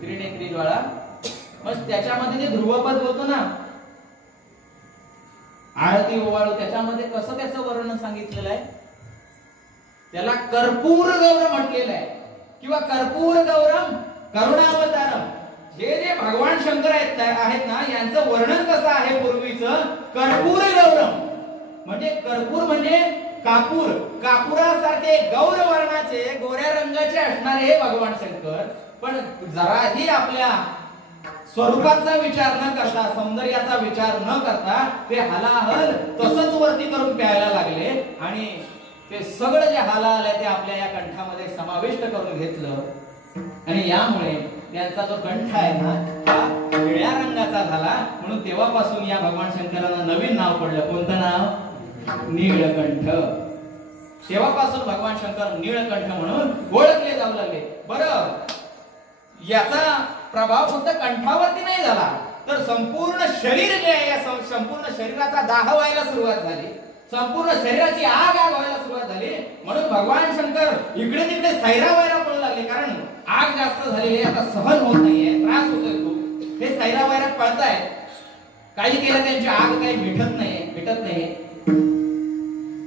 त्रिनेत्री ज्वाळा. मग त्याच्यामध्ये जे ध्रुवपद होतो ना आरती ओवाळू, त्याच्यामध्ये कसं त्याचं वर्णन सांगितलेलं आहे, त्याला कर्पूर गौरम म्हटलेलं आहे किंवा कर्पूर गौरम करुणावतारम. हे जे भगवान शंकर आहेत ना यांचं वर्णन कसं आहे पूर्वीचं, कर्पूर गौरम म्हणजे कर्पूर म्हणजे कापूर, कापुरासारखे गौर वर्णाचे गोऱ्या रंगाचे असणारे हे भगवान शंकर. पण जराही आपल्या स्वरूपाचा विचार न करता सौंदर्याचा विचार न करता ते हलाहल तसंच वरती करून प्यायला लागले आणि ते सगळं जे हलाहल आहे ते आपल्या या कंठामध्ये समाविष्ट करून घेतलं. आणि यामुळे त्यांचा जो कंठ आहे ना हा निळ्या रंगाचा झाला. म्हणून तेव्हापासून या भगवान शंकरांना नवीन नाव पडलं. कोणतं नाव, नीळकंठ. तेव्हापासून भगवान शंकर नीळकंठ म्हणून ओळखले जाऊ लागले. बरं, याचा प्रभाव फक्त कंठावरती नाही झाला तर संपूर्ण शरीर जे आहे या संपूर्ण शरीराचा दाह व्हायला सुरुवात झाली, संपूर्ण शरीराची आग व्हायला सुरुवात झाली. म्हणून भगवान शंकर इकडे तिकडे सैरावैरा पडू लागले, कारण आग जास्त झालेली आता सहन होत नाहीये, त्रास होतोय खूप. हे सैरावैरा पळतायत, काही केलं त्यांची आग काही मिटत नाहीये.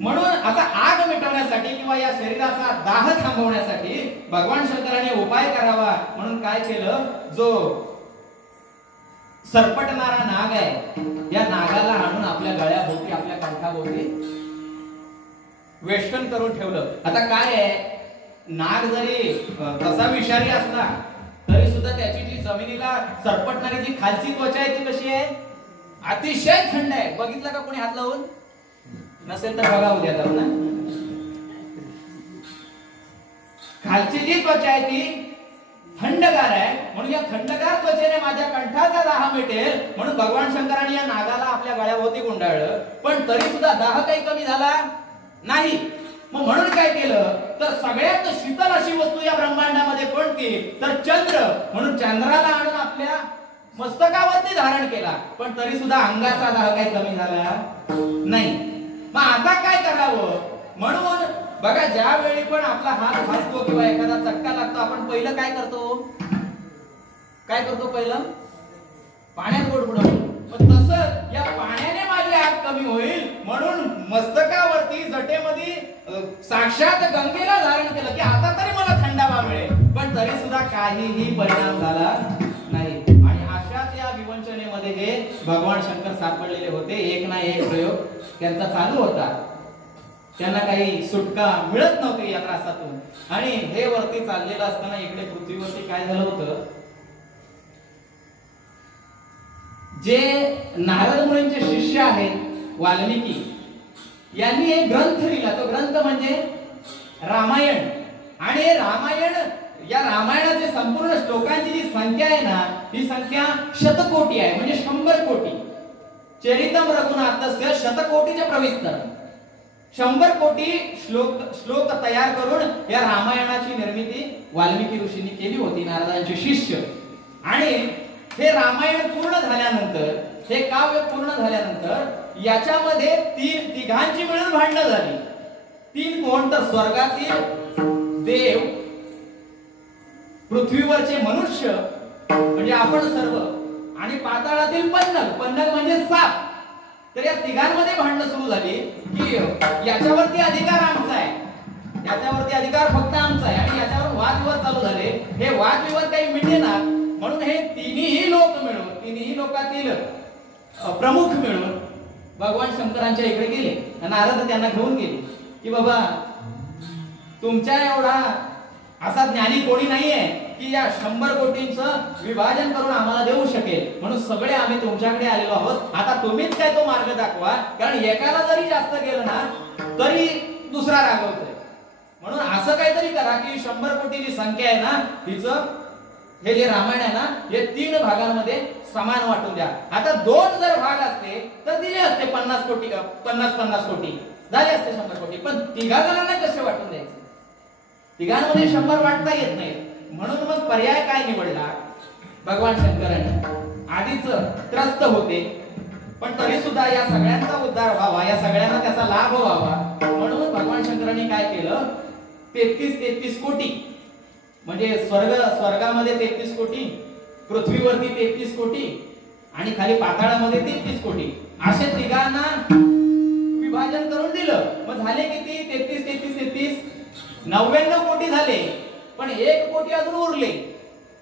म्हणून आता आग मिटवण्यासाठी किंवा या शरीराचा दाह थांबवण्यासाठी भगवान शंकराने उपाय करावा. म्हणून काय केलं, जो सरपटणारा नाग आहे या नागाला आणून आपल्या गळ्याभोवती आपल्या कंठाभोवती वेष्टन करून ठेवलं. आता काय आहे, नाग जरी तसा विषारी असला तरी सुद्धा त्याची जी जमिनीला सरपटणारी जी खालची त्वचा आहे ती कशी आहे, अतिशय थंड आहे. बघितलं का कोणी हात लावून, नसेल तर बघा उद्या जाऊन ना. खालची जी त्वचा आहे ती थंडगार आहे. म्हणून या थंडगार त्वचेने माझ्या कंठाचा दाह मिटेल म्हणून भगवान शंकरांनी या नागाला आपल्या गळ्याभोवती गुंडाळलं. पण तरी सुद्धा दाह काही कमी झाला नाही. मग म्हणून काय केलं तर सगळ्यात शीतल अशी वस्तू या ब्रह्मांडामध्ये कोणती तर चंद्र. म्हणून चंद्राला आणून आपल्या मस्तकावरती धारण केला. पण तरी सुद्धा अंगाचा दाह काही कमी झाला नाही. मग आता काय करावं, म्हणून बघा ज्या वेळी पण आपला हात भासतो किंवा एखादा चटका लागतो आपण पहिलं काय करतो पहिलं पाण्यात बोट बुडवतो. पण तसं या पाण्याने माझी आग कमी होईल म्हणून मस्तकावरती जटेमध्ये साक्षात गंगेला धारण केलं की आता तरी मला थंडावा मिळेल. पण तरी सुद्धा काहीही परिणाम झाला नाही. आणि अशाच या विवंचनेमध्ये मध्ये भगवान शंकर सापडलेले होते. एक ना एक प्रयोग त्यांचा चालू होता. त्यांना काही सुटका मिळत नव्हती या त्रासातून. आणि हे वरती चाललेलं असताना इकडे पृथ्वीवरती काय झालं होतं, जे नारद मुनींचे शिष्य आहेत वाल्मिकी यांनी एक ग्रंथ लिहिला. तो ग्रंथ म्हणजे रामायण. आणि रामायण, या रामायणाचे संपूर्ण श्लोकांची जी संख्या आहे ना, ही संख्या शतकोटी आहे, म्हणजे 100 कोटी. चरितम रघुनाथस्य शतकोटीचे प्रविस्तर, 100 कोटी श्लोक तयार करून या रामायणाची निर्मिती वाल्मिकी ऋषींनी केली होती, नारदांचे शिष्य. आणि हे रामायण पूर्ण झाल्यानंतर, हे काव्य पूर्ण झाल्यानंतर याच्यामध्ये तिघांची मिळून भांडणं झाली. 3 कोण, तर स्वर्गातील देव, पृथ्वीवरचे मनुष्य म्हणजे आपण सर्व, आणि पाताळातील पन्नग म्हणजे साप. तर या तिघांमध्ये भांडणं सुरू झाली की याच्यावरती अधिकार आमचा आहे, याच्यावरती अधिकार फक्त आमचा आहे. आणि याच्यावर वादविवाद चालू झाले. हे वादविवाद काही मिटेना, म्हणून हे तिन्ही लोक मिळून, तिन्ही लोकातील प्रमुख मिळून भगवान शंकरांच्या इकडे गेले. नारद त्यांना घेऊन गेले की बाबा, तुमच्या एवढा असा ज्ञानी कोणी नाहीये की या 100 कोटींचं विभाजन करून आम्हाला देऊ शकेल, म्हणून सगळे आम्ही तुमच्याकडे आलेलो आहोत. आता तुम्हीच काय तो मार्ग दाखवा, कारण एकाला जरी जास्त गेलं ना तरी दुसरा रागवतोय. म्हणून असं काहीतरी करा की 100 कोटी जी संख्या आहे ना, तिचं हे जे रामायण आहे ना, हे 3 भागांमध्ये समान वाटून द्या. आता 2 जर भाग असते तर दिले असते 50 कोटी, 50 कोटी झाले असते 100 कोटी. पण तिघा जणांना कसे वाटून द्यायचे? तिघांमध्ये 100 वाटता येत नाही. म्हणून मग पर्याय काय निवडला भगवान शंकरांनी? आधीच त्रस्त होते, पण तरी सुद्धा या सगळ्यांचा उद्धार व्हावा, या सगळ्यांना त्याचा लाभ व्हावा, म्हणून भगवान शंकरांनी काय केलं, 33 कोटी, म्हणजे स्वर्गामध्ये 33 कोटी, पृथ्वीवरती 33 कोटी आणि खाली पाताळामध्ये 33 कोटी, असे तिघांना विभाजन करून दिलं. मग झाले किती? 33 99 कोटी झाले. पण 1 कोटी अजून उरले,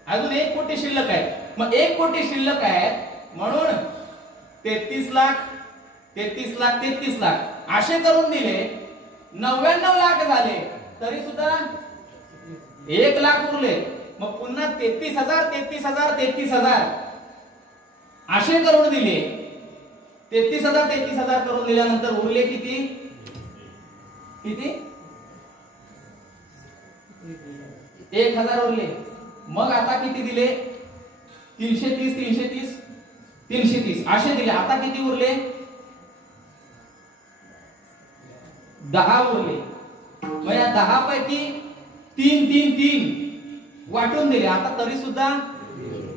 अजून 1 कोटी शिल्लक आहे. मग 1 कोटी शिल्लक आहे, म्हणून 33 लाख असे करून दिले. 99 लाख झाले, तरी सुद्धा 1 लाख उरले. मग पुन्हा 33,000 असे करून दिले. 33,000 करून दिल्यानंतर उरले किती? 1,000 उरले. मग आता किती दिले? 330 असे दिले. आता किती उरले? 10 उरले. मग या 10 पैकी 3 वाटून दिले. आता तरी सुद्धा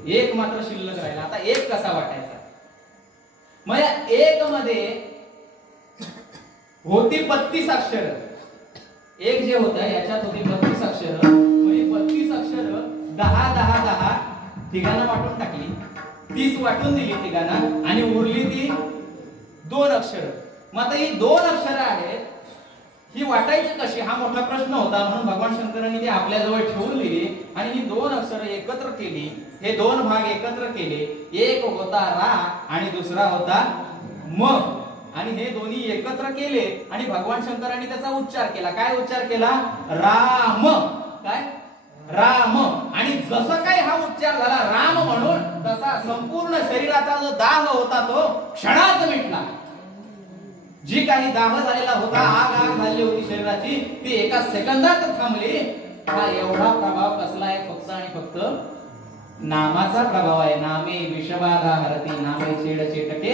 1 मात्र शिल्लक राहिला. आता 1 कसा वाटायचा? मग या 1 मध्ये होती 32 अक्षर. 1 जे होतं याच्यात होती 32 अक्षर. म्हणजे 32 अक्षर 10 तिघांना वाटून टाकली. 30 वाटून दिली तिघांना आणि उरली ती 2 अक्षर. मग आता ही 2 अक्षर आहेत, ही वाटायची कशी हा मोठा प्रश्न होता. म्हणून भगवान शंकरांनी ते आपल्या जवळ ठेवून लिहिली आणि ही 2 अक्षर एकत्र केली. हे 2 भाग एकत्र केले. एक होता रा आणि दुसरा होता म, आणि हे दोन्ही एकत्र केले आणि भगवान शंकरांनी त्याचा उच्चार केला. काय उच्चार केला? राम. काय? राम. आणि जसं काही हा उच्चार झाला राम म्हणून, तसा संपूर्ण शरीराचा जो दाह होता तो क्षणात मिटला. जी काही दाह झालेला होता, आग झालेली होती शरीराची, ती एका सेकंदात थांबली. हा एवढा प्रभाव कसला आहे? फक्त आणि फक्त नामाचा प्रभाव आहे. नामे विषबाधा हरती, नामे छेड चेटके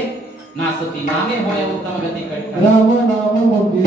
नासती, नामे होय उत्तम गती कळते. राम नाम मोठी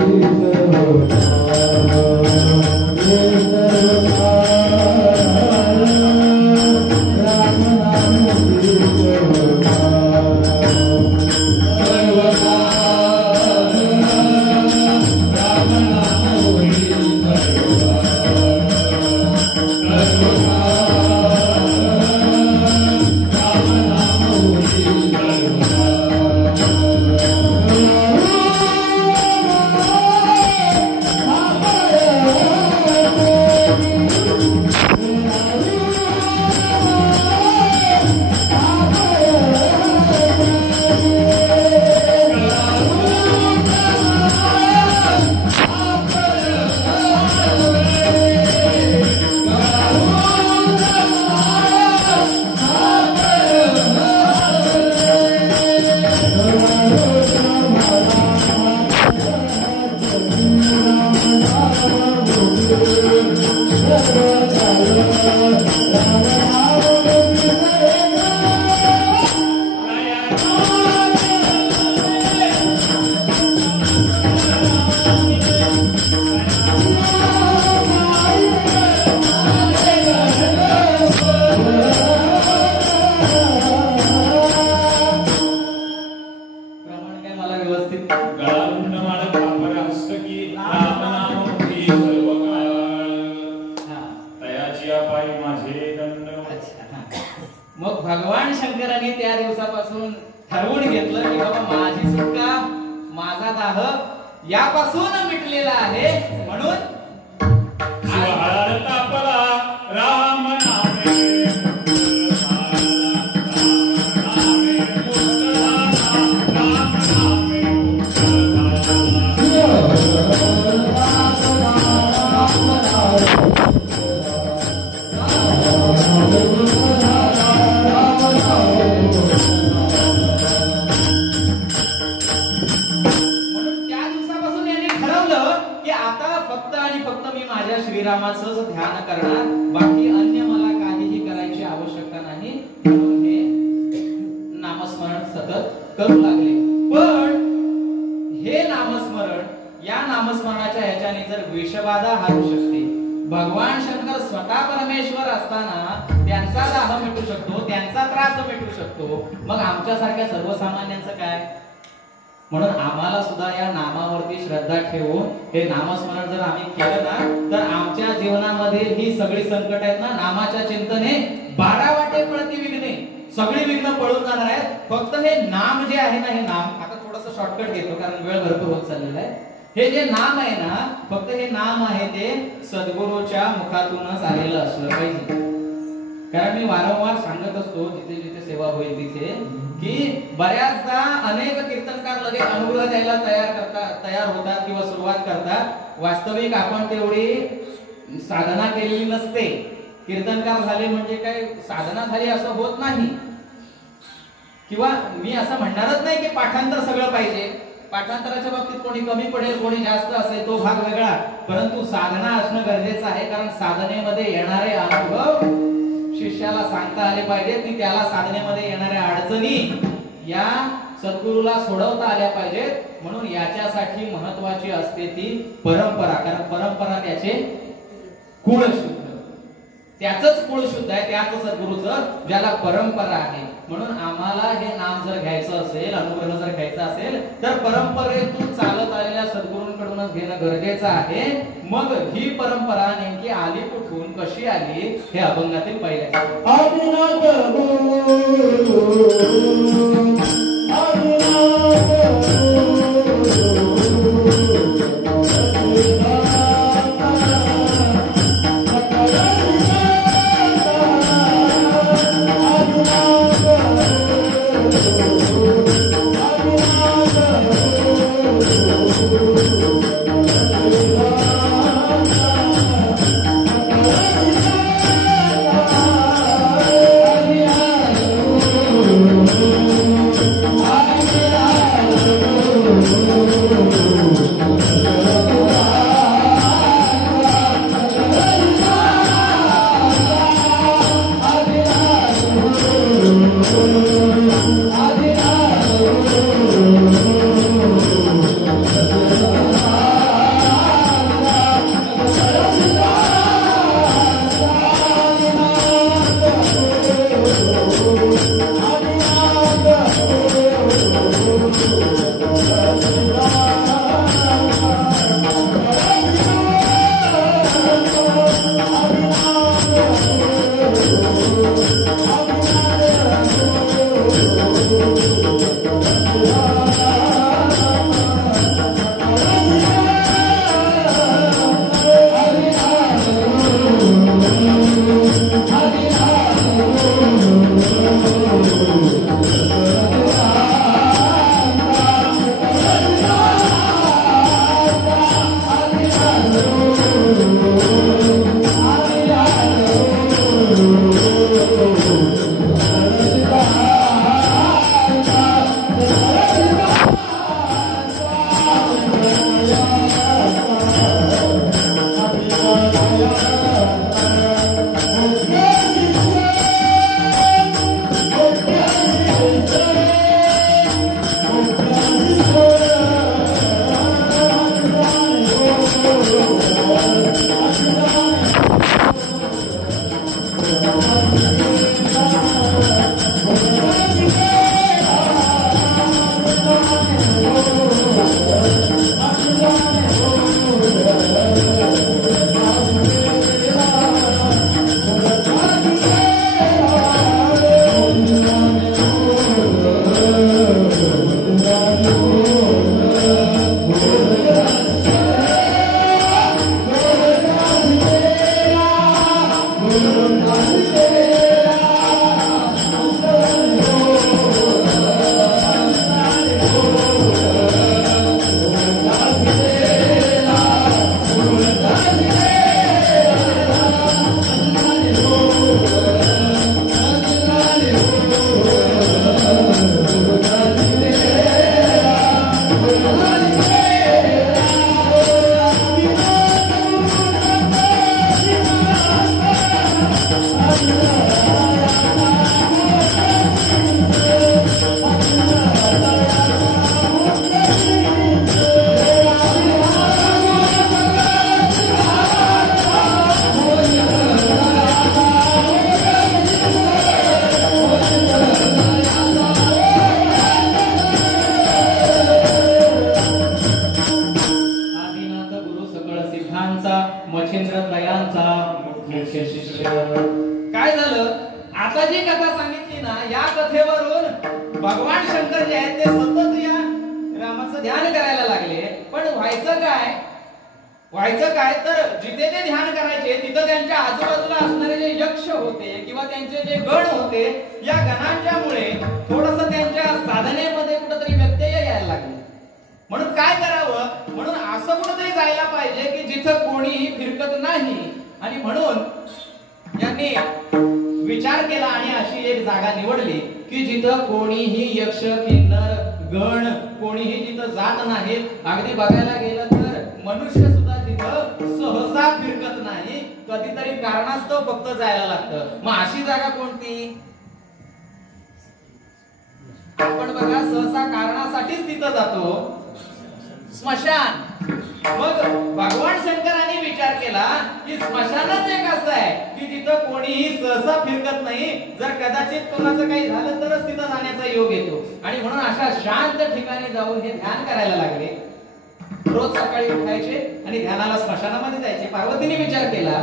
त्याची अपाई माझे दंड. मग भगवान शंकरांनी त्या दिवसापासून ठरवून घेतलं की बाबा माझी सुटका माझा दाह यापासून मिटलेला आहे. म्हणून तापला राम नामे श्रीरामाचंच ध्यान करणार, बाकी अन्य मला काहीही करायची आवश्यकता नाही. म्हणून हे नामस्मरण सतत करू लागले. पण हे नामस्मरण, या नामस्मरणाच्या ह्याच्याने जर विषबाधा हारू शकते. भगवान शंकर स्वतः परमेश्वर असताना त्यांचा दाह मिटू शकतो, त्यांचा त्रास मिटू शकतो, मग आमच्यासारख्या सर्वसामान्यांचं काय? म्हणून आम्हाला सुद्धा या नामावरती श्रद्धा ठेवून हे नामस्मरण जर आम्ही केलं ना, तर आमच्या जीवनामध्ये ही सगळी संकट आहेत ना, नामाच्या चिंतने 12 वाटे पळती विघ्ने, सगळी विघ्न पळून जाणार आहेत. फक्त हे नाम जे आहे ना, हे नाम आता थोडंसं शॉर्टकट घेतो कारण वेळ भरपूर होत चाललेला आहे. हे जे नाम आहे ना, फक्त हे नाम आहे ते सद्गुरूच्या मुखातूनच आलेलं असलं पाहिजे. कारण मी वारंवार सांगत असतो जिथे जिथे सेवा होईल तिथे की बऱ्याचदा अनेक कीर्तनकार लगेच अनुग्रह द्यायला तयार होतात किंवा सुरुवात करतात. वास्तविक आपण तेवढी साधना केलेली नसते. कीर्तनकार झाले म्हणजे काय साधना झाली असं होत नाही. किंवा मी असं म्हणणारच नाही की पाठांतर सगळं पाहिजे. पाठांतराच्या बाबतीत कोणी कमी पडेल, कोणी जास्त असेल, तो भाग वेगळा. परंतु साधना असणं गरजेचं आहे. कारण साधनेमध्ये येणारे अनुभव शिष्याला सांगता आले पाहिजेत की त्याला साधनेमध्ये येणाऱ्या अडचणी या सद्गुरूला सोडवता आल्या पाहिजेत. म्हणून याच्यासाठी महत्वाची असते ती परंपरा. कारण परंपरा त्याचे कुळ शुद्ध, त्याचंच कुळ शुद्ध आहे, त्याच सद्गुरूचं ज्याला परंपरा आहे. म्हणून आम्हाला हे नाम जर घ्यायचं असेल, अनुग्रह जर घ्यायचा असेल, तर परंपरेतून चालत आलेल्या सद्गुरूंकडूनच घेणं गरजेचं आहे. मग ही परंपरा नेमकी आली कुठून, कशी आली, हे अभंगातील पाहिजे. काय झालं आता जी कथा सांगितली ना, या कथेवरून भगवान शंकर जे आहेत ते सतत या रामाचं ध्यान करायला लागले. पण व्हायचं काय तर जिथे ते ध्यान करायचे तिथं त्यांच्या आजूबाजूला असणारे जे यक्ष होते किंवा त्यांचे जे गण होते, या गणांच्यामुळे थोडस त्यांच्या साधनेमध्ये कुठेतरी व्यत्यय यायला लागले. म्हणून काय करावं, म्हणून असं कुठेतरी जायला पाहिजे की जिथं कोणीही फिरकत नाही. आणि म्हणून यांनी विचार केला आणि अशी एक जागा निवडली की जिथं कोणीही यक्ष किन्नर गण कोणीही जिथं जात नाहीत. अगदी बघायला गेलं तर मनुष्य सुद्धा तिथं सहसा फिरकत नाही, कधीतरी कारणास्तव फक्त जायला लागतं. मग अशी जागा कोणती? आपण बघा सहसा कारणासाठीच तिथं जातो, स्मशान. मग भगवान शंकरांनी विचार केला की स्मशानच एक असं आहे की तिथं कोणीही सहसा फिरकत नाही. जर कदाचित कोणाचं काही झालं तरच तिथं जाण्याचा योग येतो. आणि म्हणून अशा शांत ठिकाणी जाऊन हे ध्यान करायला लागले. रोज सकाळी उठायचे आणि ध्यानाला स्मशानामध्ये जायचे. पार्वतीने विचार केला,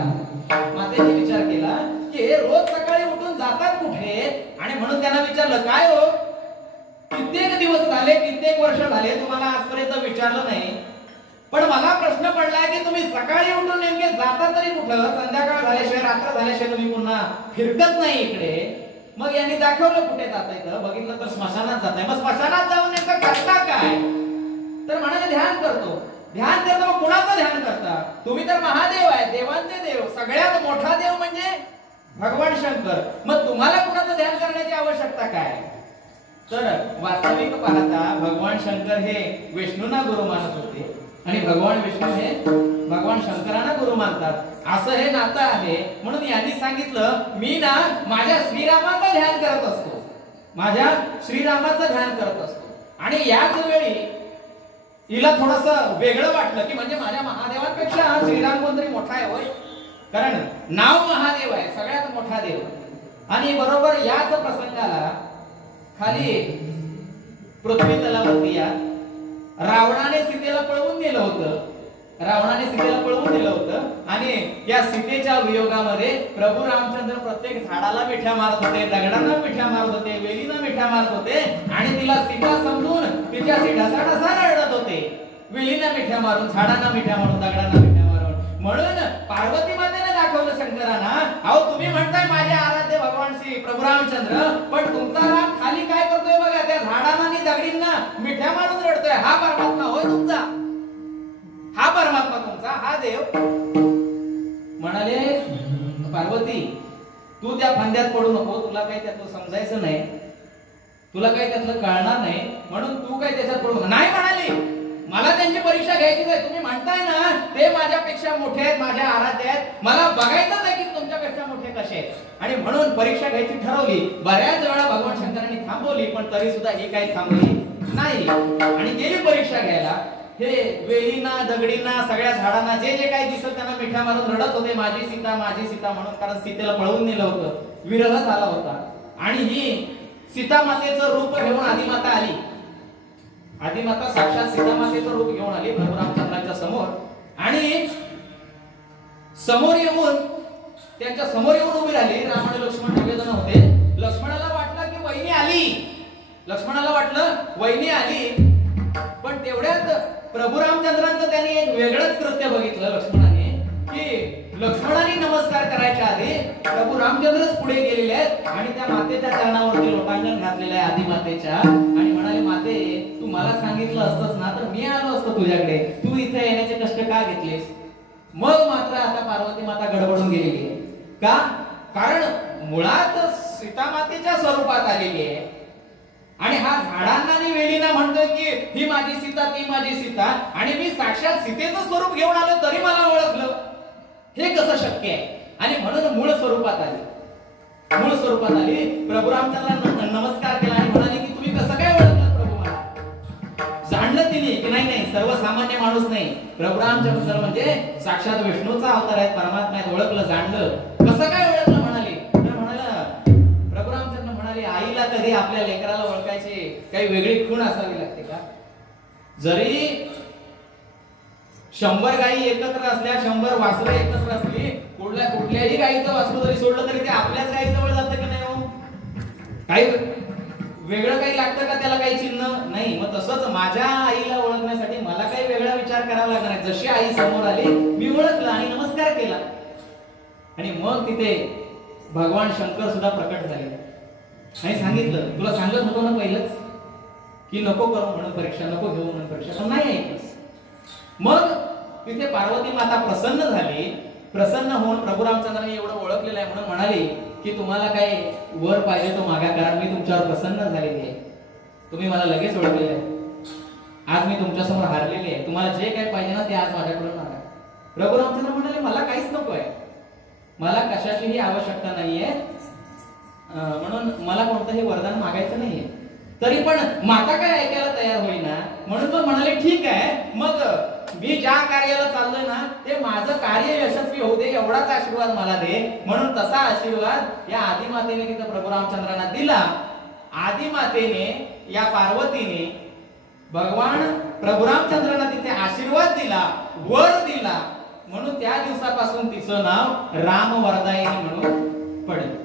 मातेने विचार केला की हे रोज सकाळी उठून जातात कुठे? आणि म्हणून त्यांना विचारलं, काय हो कित्येक दिवस झाले, कित्येक वर्ष झाले तुम्हाला आजपर्यंत विचारलं नाही. पण मला प्रश्न पडला की तुम्ही सकाळी उठून नेमके जाता तरी कुठं? संध्याकाळ झाल्याशिवाय रात्र झाल्याशिवाय तुम्ही पुन्हा फिरकत नाही इकडे. मग यांनी दाखवलं कुठे जाता येतं. बघितलं तर स्मशानात जाताय. मग स्मशानात जाऊन नेमकं करता काय? तर म्हणाले ध्यान करतो. ध्यान करतो. मग कुणाचं ध्यान करता? तुम्ही तर महादेव आहे, देवांचे देव, सगळ्यात मोठा देव म्हणजे भगवान शंकर. मग तुम्हाला कुणाचं ध्यान करण्याची आवश्यकता काय? तर वास्तविक पाहता भगवान शंकर हे विष्णूंना गुरु मानत होते आणि भगवान विष्णू हे भगवान शंकरांना गुरु मानतात. असं हे नातं आहे. म्हणून यांनी सांगितलं, मी ना माझ्या श्रीरामाचं ध्यान करत असतो, माझ्या श्रीरामाचं ध्यान करत असतो. आणि याच वेळी हिला थोडंसं वेगळं वाटलं की म्हणजे माझ्या महादेवांपेक्षा श्रीराम कोणतरी मोठा आहे होय, कारण नाव महादेव आहे, सगळ्यात मोठा देव. आणि बरोबर याच प्रसंगाला खाली पृथ्वी तलावरती या रावणाने सीतेला पळवून नेलं होतं. आणि या सीतेच्या वियोगामध्ये प्रभू रामचंद्र प्रत्येक झाडाला मिठ्या मारत होते, दगडांना मिठ्या मारत होते, वेलीना मिठ्या मारत होते. आणि तिला सीता समजून तिच्याशी ढसाढसा रडत होते, वेलीना मिठ्या मारून, झाडांना मिठ्या मारून, दगडांना मिठ्या मारून. म्हणून पार्वती मातेने दाखवलं शंकरांना, अहो तुम्ही म्हणताय माझे आराध्य भगवान श्री प्रभू रामचंद्र, पण तुमचा राम खाली काय करतोय बघा, त्या झाडांना आणि दगडींना मिठ्या मारून रडतोय. हा परमात्मा होय तुमचा, हा परमात्मा तुमचा, हा देव. म्हणाले पार्वती तू त्या फांद्यात पडू नको, तुला काही त्यातलं समजायचं नाही, तुला काही त्यातलं कळणार नाही, म्हणून तू काही त्याच्यात पडू नको. नाही म्हणाली, मला त्यांची परीक्षा घ्यायचीच आहे. तुम्ही म्हणताय ना ते माझ्यापेक्षा मोठे आहेत, माझ्या आराध्य आहेत, मला बघायचंच आहे की तुमच्यापेक्षा मोठे कसे आहेत. आणि म्हणून परीक्षा घ्यायची ठरवली. बऱ्याच वेळा भगवान शंकरांनी थांबवली, पण तरी सुद्धा ही काही थांबली नाही आणि गेली परीक्षा घ्यायला. हे वेलीना दगडींना सगळ्या झाडांना जे जे काही दिसत त्यांना मिठ्या मारून रडत होते, माझी सीता माझी सीता म्हणून, कारण सीतेला पळवून नेलं होतं, विरह झाला होता. आणि ही सीता मातेचं रूप घेऊन आदिमाता आली. आदिमाता साक्षात सीता मातेचं रूप घेऊन आली प्रभू रामचंद्रांच्या समोर. आणि समोर येऊन त्यांच्या समोर येऊन उभी राहिली. राम आणि लक्ष्मण दोघे जण होते. लक्ष्मणाला वाटलं की वहिनी आली, पण तेवढ्यात प्रभू रामचंद्रांचं त्यांनी एक वेगळंच कृत्य बघितलं लक्ष्मणाने, की लक्ष्मणाने नमस्कार करायच्या आधी प्रभू रामचंद्रच पुढे गेलेले आहेत आणि त्या मातेच्या चरणावरती लोटांगण घातलेलं आहे आदिमातेच्या आणि म्हणाले, माते तू मला सांगितलं असतंस ना तर मी आलो असतो तुझ्याकडे, तू इथे येण्याचे कष्ट का घेतलेस? मग मात्र आता पार्वती माता गडबडून गेलेली आहे. का? कारण मुळात सीता मातेच्या स्वरूपात आलेली आहे आणि हा झाडांना आणि वेलीना म्हणतोय की ही माझी सीता, ती माझी सीता, आणि मी साक्षात सीतेचं स्वरूप घेऊन आलो तरी मला ओळखलं, हे कसं शक्य आहे? आणि म्हणून मूळ स्वरूपात आली. मूळ स्वरूपात आली, प्रभू रामचंद्रांना नमस्कार केला आणि म्हणाले की तुम्ही कसं काय ओळखलं प्रभू मला? जाणलं तिने की नाही सर्वसामान्य माणूस नाही, प्रभू रामचंद्र म्हणजे साक्षात विष्णूचा अवतार आहे, परमात्मा आहे, ओळखलं, जाणलं. कसं काय ओळखलं म्हणाले? तर म्हणाला प्रभू रामचंद्र म्हणाले, आईला कधी आपल्या लेकराला ओळखायची काही वेगळी खूण असावी लागते का? जरी 100 गायी एकत्र असल्या, 100 वासरं एकत्र असली, कुठल्याही गायीचं वासरू जरी सोडलं तरी ते आपल्याच गायीजवळ जातं की नाही? हो, काही वेगळं काही लागतं का त्याला? काही चिन्ह नाही. मग तसंच माझ्या आईला ओळखण्यासाठी मला काही वेगळा विचार करावा लागणार नाही. जशी आई समोर आली मी ओळखलं आणि नमस्कार केला. आणि मग तिथे भगवान शंकर सुद्धा प्रकट झाले आणि सांगितलं, तुला सांगत होतो ना पहिलंच की नको करू म्हणून परीक्षा, नको घेऊ म्हणून परीक्षा, पण नाही ऐकलंस. मग तिथे पार्वती माता प्रसन्न झाली. प्रसन्न होऊन प्रभू रामचंद्रांनी एवढं ओळखलेलं आहे म्हणून म्हणाली की तुम्हाला काय वर पाहिजे तो मागा, कारण मी तुमच्यावर प्रसन्न झालेली आहे, तुम्ही मला लगेच ओळखलेलं आहे, आज मी तुमच्यासमोर हारलेली आहे, तुम्हाला जे काही पाहिजे ना ते आज माझ्याकडून मागा. प्रभू रामचंद्र म्हणाले, मला काहीच नको आहे, मला कशाचीही आवश्यकता नाहीये, म्हणून मला कोणतंही वरदान मागायचं नाहीये. तरी पण माता काय ऐकायला तयार होईना, म्हणून तो म्हणाले ठीक आहे, मग मी ज्या कार्याला चाललोय ना ते माझं कार्य यशस्वी होऊ दे, एवढाच आशीर्वाद मला दे. म्हणून तसा आशीर्वाद या आदिमातेने तिथं प्रभू रामचंद्रांना दिला. आदिमातेने, या पार्वतीने भगवान प्रभू रामचंद्रांना तिथे आशीर्वाद दिला, वर दिला. म्हणून त्या दिवसापासून तिचं नाव रामवरदायिनी म्हणून पडलं.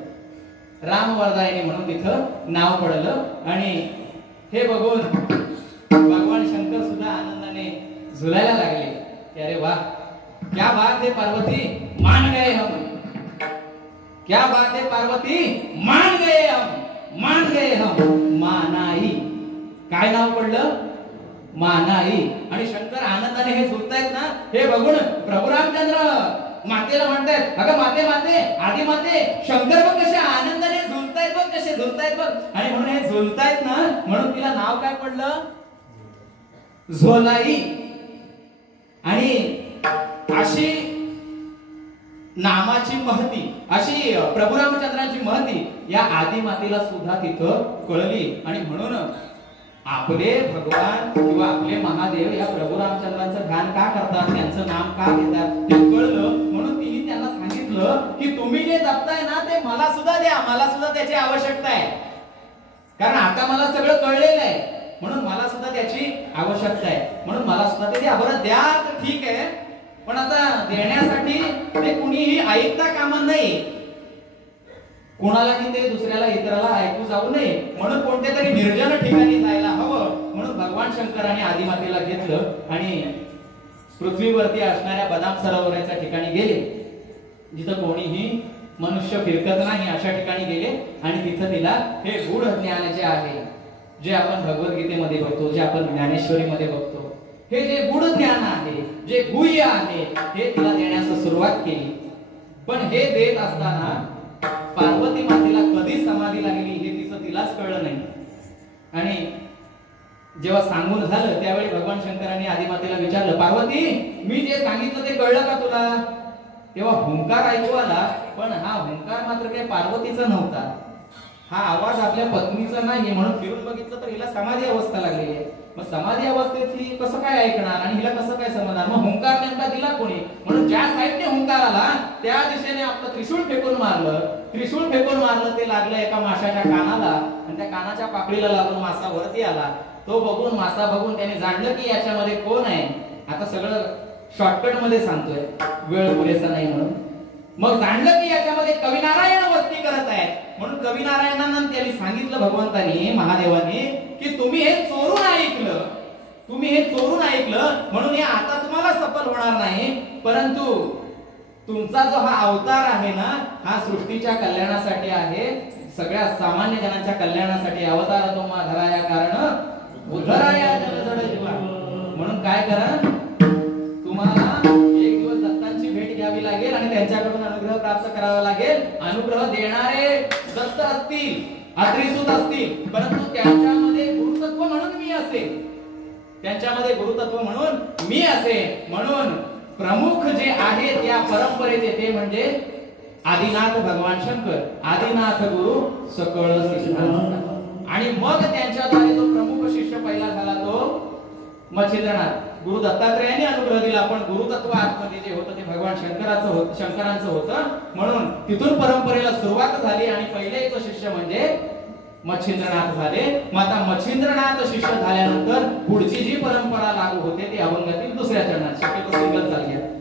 रामवरदायिनी म्हणून तिथं नाव पडलं. आणि हे बघून भगवान शंकर सुद्धा आनंदाने झुलायला लागले की अरे वाह, क्या बात है पार्वती, मान गए हम, क्या बात है पार्वती, मान गए हम, मान गए हम. मानाई, काय नाव पडलं? मानाई. आणि शंकर आनंदाने हे झुलतायत ना, हे बघून प्रभू रामचंद्र मातेला म्हणतायत, अगं माते माते, आदी माते, शंकर बघ कसे आनंदाने झुलतायत, बघ कसे झुलतायत बघ. आणि म्हणून हे झुलतायत ना, म्हणून तिला नाव काय पडलं? झोलाई. आणि अशी नामाची महती, अशी प्रभू रामचंद्रांची महती या आदिमातेला सुद्धा तिथं कळली. आणि म्हणून आपले भगवान किंवा आपले महादेव या प्रभू रामचंद्रांचं ध्यान का करतात, त्यांचं नाम का घेतात ते कळलं. म्हणून तिने त्यांना सांगितलं की तुम्ही जे जपताय ना ते मला सुद्धा द्या, मला सुद्धा त्याची आवश्यकता आहे, कारण आता मला सगळं कळलेलं आहे, म्हणून मला सुद्धा त्याची आवश्यकता आहे, म्हणून मला सुद्धा ते द्या. बरं द्या तर ठीक आहे, पण आता देण्यासाठी ते कुणीही ऐकता कामा नाही, कोणालाही ते दुसऱ्याला इतराला ऐकू जाऊ नये, म्हणून कोणत्या तरी निर्जन ठिकाणी जायला हवं. म्हणून भगवान शंकराने आदिमातेला घेतलं आणि पृथ्वीवरती असणाऱ्या बदाम सरोवराच्या ठिकाणी गेले, जिथं कोणीही मनुष्य फिरकत नाही अशा ठिकाणी गेले. आणि तिथं तिला हे गूढ ज्ञान जे आहे, जे आपण भगवद्गीतेमध्ये बघतो, जे आपण ज्ञानेश्वरीमध्ये बघतो, हे जे गूढ ज्ञान आहे, जे गुह्य आहे, हे तिला देण्यास सुरुवात केली. पण हे देत असताना पार्वती मातेला कधी समाधी लागली हे तिचं तिलाच कळलं नाही. आणि जेव्हा सांगून झालं त्यावेळी भगवान शंकरांनी आदिमातेला विचारलं, पार्वती मी जे सांगितलं ते कळलं का तुला? तेव्हा हुंकार ऐकू आला, पण हा हुंकार मात्र काही पार्वतीचा नव्हता, हा आवाज आपल्या पत्नीचा नाही. म्हणून फिरून बघितलं तर हिला समाधी अवस्था लागलेली आहे. मग समाधी अवस्थेत ही कसं काय ऐकणार आणि हिला कसं काय समजणार? मग हुंकार नेमका दिला कोणी? म्हणून ज्या साईडने हुंकार आला त्या दिशेने आपलं त्रिशूळ फेकून मारलं. त्रिशूळ फेकून मारलं, ते लागलं एका माशाच्या कानाला आणि त्या कानाच्या पाकळीला लागून मासा वरती आला. तो बघून, मासा बघून त्याने जाणलं की याच्यामध्ये कोण आहे. आता सगळं शॉर्टकट मध्ये सांगतोय, वेळ पुरेसा नाही म्हणून. मग जाणलं की याच्यामध्ये कविनारायण वस्ती करत आहेत. म्हणून कविनारायणांना त्यांनी सांगितलं भगवंतानी, महादेवानी, की तुम्ही हे चोरून ऐकलं, तुम्ही हे चोरून ऐकलं, म्हणून हे आता तुम्हाला सफल होणार नाही, परंतु तुमचा जो हा अवतार आहे ना, हा सृष्टीच्या कल्याणासाठी आहे, सगळ्या सामान्य जनांच्या कल्याणासाठी. अवतार तो धराया कारण उद्धराया जन जड जीवा. म्हणून काय करा, तुम्हाला एक दिवस दत्तांची भेट घ्यावी लागेल आणि त्यांच्याकडून अनुग्रह प्राप्त करावा लागेल. अनुग्रह देणारे दत्त असतील, अत्रिसूत असतील, परंतु त्यांच्यामध्ये गुरुतत्व म्हणून मी असेल, त्यांच्यामध्ये गुरुतत्व म्हणून मी असेल. म्हणून प्रमुख जे आहेत या परंपरेचे ते म्हणजे आदिनाथ भगवान शंकर, आदिनाथ गुरु सकळ सिद्धांत. आणि मग त्यांच्याद्वारे जो प्रमुख शिष्य पहिला झाला तो मच्छिंद्रनाथ. गुरु दत्तात्रेयांनी अनुग्रह दिला, पण गुरुतत्व आतमध्ये जे होतं ते भगवान शंकरांचं होतं. म्हणून तिथून परंपरेला सुरुवात झाली आणि पहिले एक शिष्य म्हणजे मच्छिंद्रनाथ झाले. मग आता मच्छिंद्रनाथ शिष्य झाल्यानंतर पुढची जी परंपरा लागू होते ती अभंगातील दुसऱ्या चरणात, शक्यतो सिंगल चालली आहे.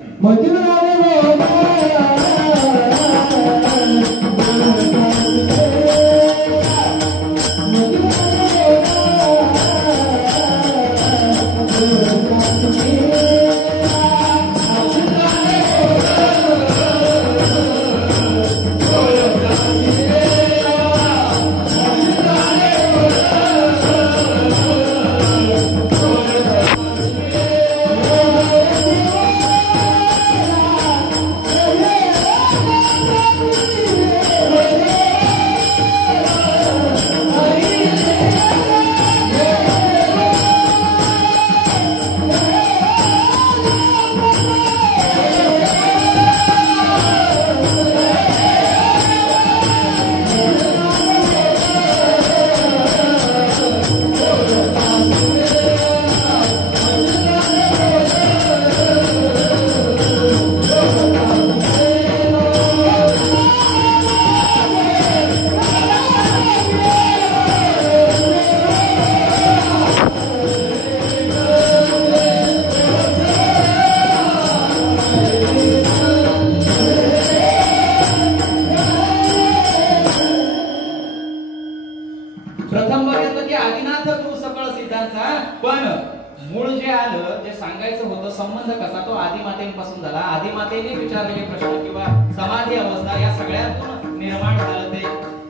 आदिमातेने विचारलेले प्रश्न किंवा समाधी अवस्था या सगळ्यातून निर्माण झालं ते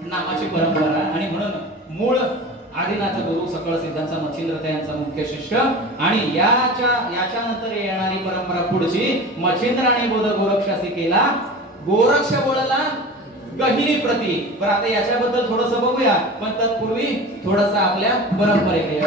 नामाची परंपरा. आणि म्हणून मूळ आदिनाथ गुरु सकळ सिद्धांचा मच्छिंद्र यांचा मुख्य शिष्य. आणि याच्यानंतर येणारी परंपरा पुढची मच्छिंद्राने बोध गोरक्षासी केला, गोरक्ष बोलला गहिनी प्रती. पण आता याच्याबद्दल थोडंसं बघूया, पण तत्पूर्वी थोडंसं आपल्या परंपरेकडे.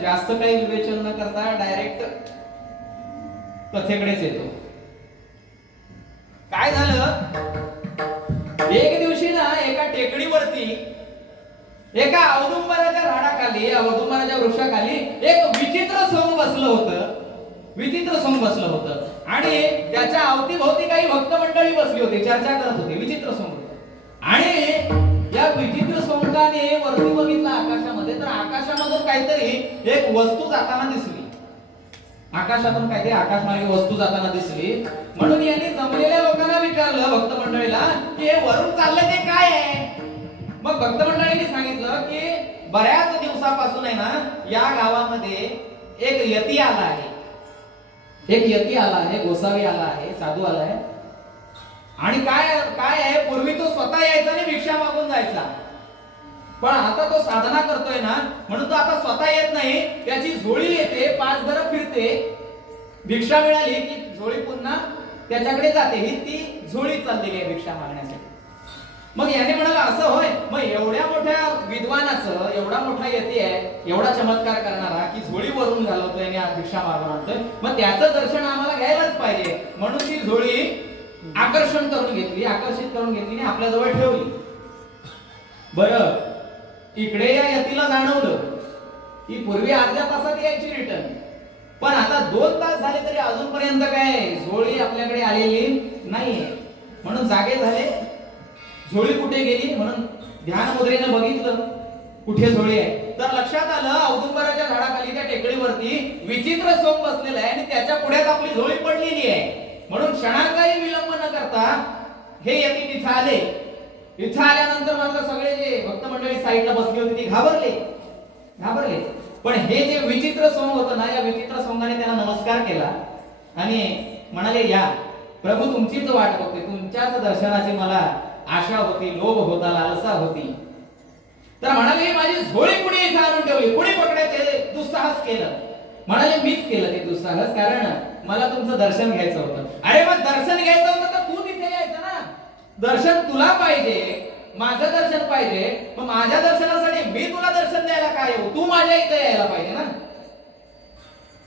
जास्त काही विवेचन न करता डायरेक्ट कथेकडेच येतो. काय झालं, एक दिवशी ना एका टेकडीवरती एका औदुंबराच्या झाडाखाली, औदुंबराच्या वृक्षाखाली एक विचित्र सोंग बसलं होतं आणि त्याच्या अवतीभोवती काही भक्त मंडळी बसली होती, चर्चा करत होती. विचित्र सोंग. आणि या विचित्र सोंगाने वरती बघितलं आकाशामध्ये, तर आकाशामधून काहीतरी एक वस्तू जाताना दिसली. आकाशातून काहीतरी आकाशमार्गे वस्तू जाताना दिसली, म्हणून यांनी जमलेल्या लोकांना विचारलं भक्त मंडळीला की हे वरून चाललं ते काय आहे. मग भक्त मंडळींनी सांगितलं की बऱ्याच दिवसापासून आहे ना या गावामध्ये एक यती आला आहे, एक यती आला आहे, गोसावी आला आहे, साधू आला आहे. आणि काय काय आहे, पूर्वी तो स्वतः यायचा आणि भिक्षा मागून जायचा, पण आता तो साधना करतोय ना म्हणून तो आता स्वतः येत नाही, त्याची झोळी येते, 5 घरं फिरते, भिक्षा मिळाली की झोळी पुन्हा त्याच्याकडे जाते, ही ती झोळी चाललेली आहे भिक्षा मागण्यासाठी. मग याने म्हणाला असं होय, मग एवढ्या मोठ्या विद्वानाचं एवढा मोठा यती आहे, एवढा चमत्कार करणारा की झोळी वरून घालवतोय आणि भिक्षा मागून आणतोय, मग त्याचं दर्शन आम्हाला घ्यायलाच पाहिजे. म्हणून ती झोळी आकर्षण करून घेतली, आकर्षित करून घेतली आणि आपल्या जवळ ठेवली. बरं, इकडे या यतीला जाणवलं की पूर्वी अर्ध्या तासात यायची रिटर्न, पण आता 2 तास झाले तरी अजूनपर्यंत काय झोळी आपल्याकडे आलेली नाहीये. म्हणून जागे झाले, झोळी कुठे गेली म्हणून ध्यान मुद्रेने बघितलं कुठे झोळी आहे, तर लक्षात आलं औदुंबराच्या झाडाखाली त्या टेकडीवरती विचित्र सोम बसलेला आहे आणि त्याच्या पुढ्यात आपली झोळी पडलेली आहे. म्हणून क्षणाचाही विलंब न करता हे यती तिथे आले. इथं आल्यानंतर मात्र सगळे जे भक्त मंडळी साईडला बसली होती ती घाबरले. पण हे जे विचित्र सोंग होतं ना, या विचित्र सोंगाने त्यांना नमस्कार केला आणि म्हणाले या प्रभू तुमचीच वाट बघते, तुमच्याच दर्शनाची मला आशा होती, लोभ होता, लालसा होती. तर म्हणाले माझी झोळी कुणी इथं आणून ठेवली, कुणी पकडायचे दुस्साहस केलं. म्हणाले मीच केलं ते दुस्साहस, कारण मला तुमचं दर्शन घ्यायचं होतं. अरे मग दर्शन घ्यायचं होतं तर तू तिथे यायचं ना, दर्शन तुला पाहिजे, माझं दर्शन पाहिजे, मग माझ्या दर्शनासाठी मी तुला दर्शन द्यायला काय येऊ, तू माझ्या इथे यायला पाहिजे ना.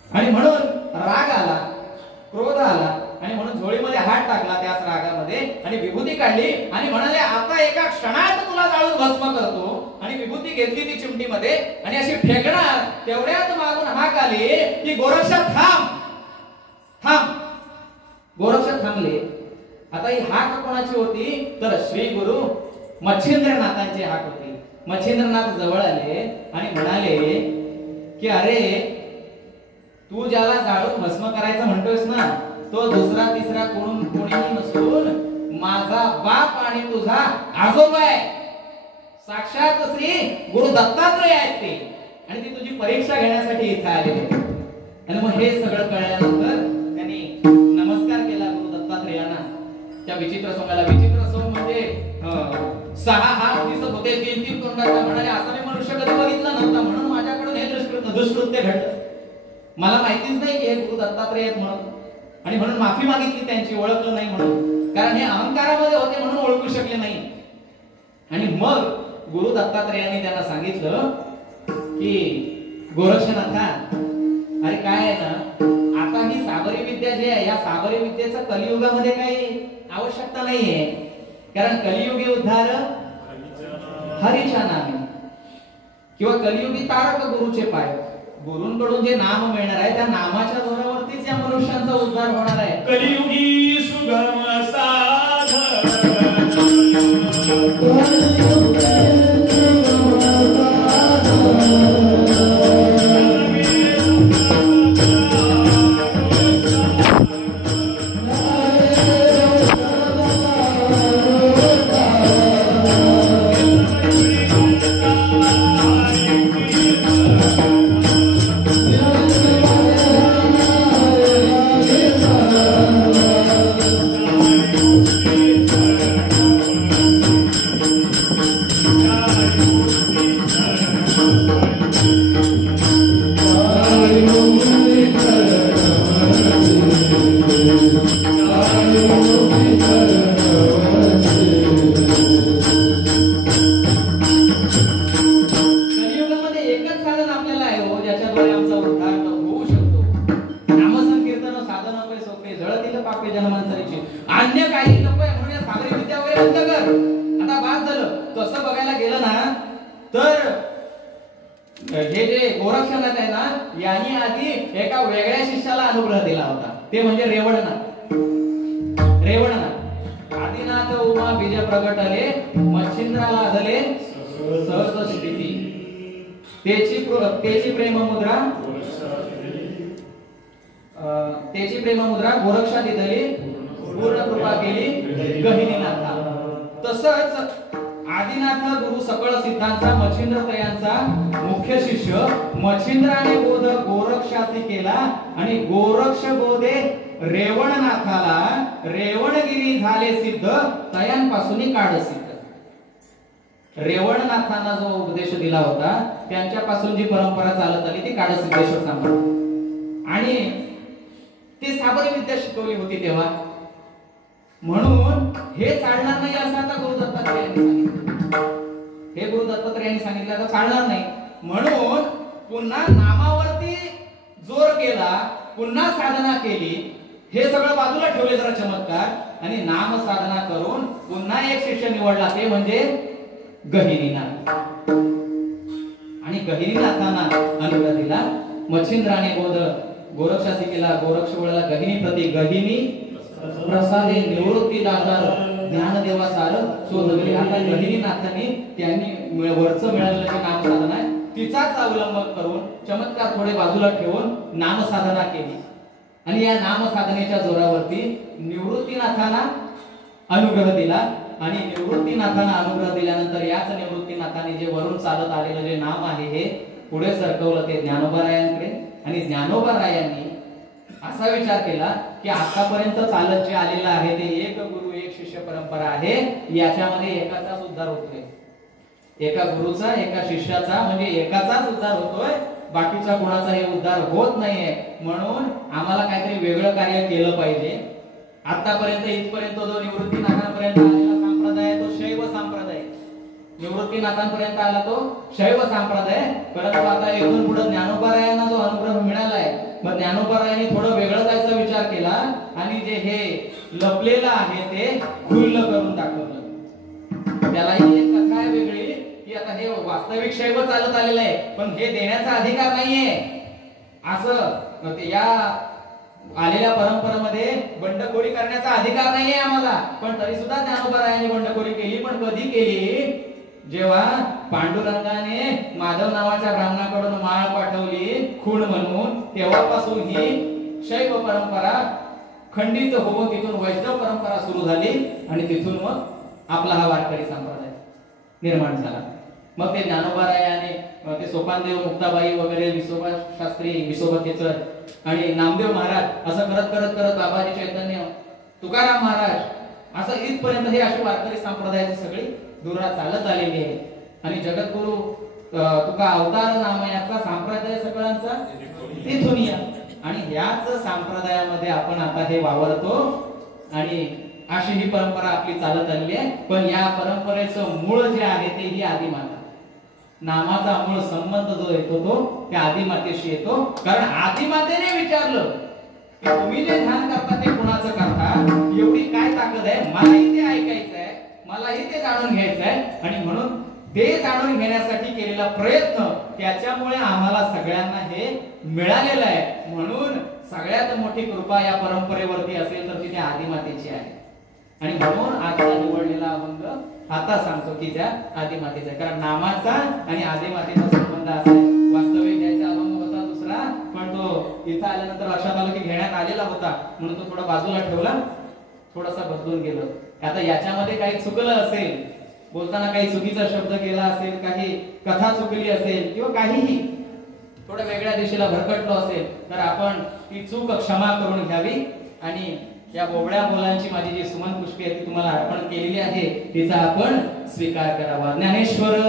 आणि म्हणून राग आला, क्रोध आला आणि म्हणून झोळीमध्ये हात टाकला त्याच रागामध्ये आणि विभूती काढली आणि म्हणाले आता एका क्षणात तुला जाळून भस्म करतो. आणि विभूती घेतली ती चिमटीमध्ये आणि अशी फेकणार, तेवढ्यात मागून हाक आली की गोरक्ष थांब थांब. गोरक्ष थांबले. आता ही हाक कोणाची होती तर श्री गुरु मच्छिंद्रनाथांची हाक होती. मच्छिंद्रनाथ जवळ आले आणि म्हणाले की अरे तू ज्याला जाळून भस्म करायचं म्हणतोयस ना, तो दुसरा तिसरा कोणीही नसून माझा बाप आणि तुझा आजोबा आहे, साक्षात श्री गुरु दत्तात्रय आहेत ते, आणि ती तुझी परीक्षा घेण्यासाठी इथे आलेले. आणि मग हे सगळं कळल्यानंतर त्यांनी नमस्कार केला गुरु दत्तात्रयांना. त्या विचित्र सोंगाला, विचित्र सोंग म्हणजे 6 हात दिसत होते, 3 तोंडाचा. म्हणाले असा मी मनुष्य कधी बघितला नव्हता, म्हणून माझ्याकडून हे दुष्कृत्य घडलं. मला माहितीच नाही की हे गुरु दत्तात्रय आहेत म्हणून, आणि म्हणून माफी मागितली त्यांची, ओळखलं नाही म्हणून, कारण हे अहंकारामध्ये होते म्हणून ओळखू शकले नाही. आणि मग गुरु दत्तात्रयांनी त्यांना सांगितलं की गोरक्षनाथा, अरे काय आहे ना, आता ही साबरी विद्या जी आहे, या साबरी विद्येचं कलियुगामध्ये काही आवश्यकता नाहीये, कारण कलियुगी उद्धार हरीच्या नामे, किंवा कलियुगी तारक गुरुचे पाय. गुरूंकडून जे नाम मिळणार आहे त्या नामाच्या जोरावरतीच या मनुष्यांचा उद्धार होणार आहे. कलियुगी सुगम साधन ते म्हणजे रेवणनाथ. आदिनाथ उमा बीज प्रगटले, मच्छिंद्राला धले सहज स्थिती, तेची प्रेम मुद्रा त्याची प्रेममुद्रा गोरक्षा दिदली पूर्ण कृपा केली गहिनीनाथा. तसंच आदिनाथ गुरु सकळ सिद्धांचा मच्छिंद्र तयांचा मुख्य शिष्य मच्छिंद्राने बोध गोरक्षासी केला आणि गोरक्ष बोधे रेवणनाथाला रेवणगिरी झाले सिद्ध तयांपासून काढ सिद्ध. रेवणनाथांना जो उपदेश दिला होता त्यांच्यापासून जी परंपरा चालत आली ती काढ सिद्धेश्वर सांगतो आणि ते साबरी विद्या शिकवली होती तेव्हा. म्हणून हे चालणार नाही असं आता गुरु दत्तात्रय यांनी सांगितलं. हे गुरु दत्तात्रय यांनी सांगितलं आता चालणार नाही म्हणून पुन्हा नामावरती जोर केला, पुन्हा साधना केली. हे सगळं बाजूला ठेवले जरा चमत्कार आणि नाम साधना करून पुन्हा एक शिष्य निवडला ते म्हणजे गहिनीनाथ. आणि गहिनीनाथांना अनुग्रह दिला. मच्छिंद्राने बोध गोरक्षासी केला, गोरक्ष बोलाला गहिनी प्रति गहिनी प्रसादे निवृत्ती दादार ज्ञानदेवा सार शोधले. आता गहिनीनाथांनी त्यांनी वरचं मिळालेलं जे नाम साधना आहे तिचाच अवलंब करून चमत्कार थोडे बाजूला ठेवून नाम साधना केली आणि या नाम साधनेच्या जोरावरती निवृत्तीनाथांना अनुग्रह दिला. आणि निवृत्तीनाथांना अनुग्रह दिल्यानंतर याच निवृत्तीनाथांनी जे वरून चालत आलेलं जे नाम आहे हे पुढे सरकवलं ते ज्ञानोबारायांकडे. आणि ज्ञानोबारायांनी असा विचार केला की आतापर्यंत चालत जे आलेलं आहे ते एक गुरु एक शिष्य परंपरा आहे. याच्यामध्ये एकाचाच उद्धार होतोय, एका गुरुचा एका शिष्याचा म्हणजे एकाचाच उद्धार होतोय, बाकीच्या कोणाचाही उद्धार होत नाहीये. म्हणून आम्हाला काहीतरी वेगळं कार्य केलं पाहिजे. आतापर्यंत इथपर्यंत जो निवृत्तीनाथांपर्यंत आलेला संप्रदाय तो शैव संप्रदाय, निवृत्तीनाथांपर्यंत आला तो शैव संप्रदाय. परंतु आता इथून पुढे ज्ञानोबारायांना जो अनुग्रह मिळालाय मग ज्ञानोबारायांनी थोडं वेगळं जायचा विचार केला आणि जे हे लपलेलं आहे ते खुल्लं करून दाखवलं. त्यालाही एक कथा आहे वेगळी की आता हे वास्तविक शैव चालत आलेलं आहे पण हे देण्याचा अधिकार नाहीये असं. या आलेल्या परंपरेमध्ये बंडखोरी करण्याचा अधिकार नाहीये आम्हाला. पण तरी सुद्धा ज्ञानोबारायांनी बंडखोरी केली. पण कधी केली? जेव्हा पांडुरंगाने माधव नावाच्या ब्राह्मणाकडून माळ पाठवली खूण म्हणून तेव्हापासून ही शैव परंपरा खंडित होऊन तिथून वैष्णव परंपरा सुरू झाली आणि तिथून मग आपला हा वारकरी संप्रदाय निर्माण झाला. मग ते ज्ञानोबारायाने ते सोपानदेव मुक्ताबाई वगैरे विसोबा शास्त्री विसोबा केचर आणि नामदेव महाराज असं करत करत करत बाबाजी चैतन्य तुकाराम महाराज असं इथपर्यंत हे अशी वारकरी संप्रदायाची सगळी दुरा चालत आलेली आहे. आणि जगद्गुरु तुका अवतार नामयाचा संप्रदाय सगळ्यांचा तिथून या आणि याच संप्रदायामध्ये आपण आता हे वावरतो आणि अशी ही परंपरा आपली चालत आलेली आहे. पण या परंपरेचं मूळ जे आहे ते ही आदिमाता, नामाचा मूळ संबंध जो येतो तो त्या आदिमातेशी येतो. कारण आदिमातेने विचारलं की तुम्ही जे ध्यान करता ते कुणाचं करता, एवढी काय ताकद आहे, मलाही ते ऐकायचं आहे, मलाही ते जाणून घ्यायचं आहे. आणि म्हणून ते जाणून घेण्यासाठी केलेला प्रयत्न त्याच्यामुळे आम्हाला सगळ्यांना हे मिळालेलं आहे. म्हणून सगळ्यात मोठी कृपा या परंपरेवरती असेल तर ती त्या आदिमातेची आहे. आणि म्हणून आता निवडलेला अभंग आता सांगतो की त्या आदिमातेचा, कारण नामाचा आणि आदिमातेचा संबंध असा आहे. वास्तविक द्यायचा अभंग होता दुसरा पण तो इथं आल्यानंतर लक्षात आलं की घेण्यात आलेला होता म्हणून तो थोडा बाजूला ठेवला, थोडासा बदलून गेलो. आता याच्यामध्ये काही चुकलं असेल, बोलताना काही चुकीचा शब्द केला असेल, काही कथा चुकली असेल किंवा काहीही थोडं वेगळ्या दिशेला भरकटलो असेल तर आपण ती चूक क्षमा करून घ्यावी. आणि या बोबड्या बोलांची माझी जी सुमन पुष्पी आहे ती तुम्हाला अर्पण केलेली आहे तिचा आपण स्वीकार करावा. ज्ञानेश्वर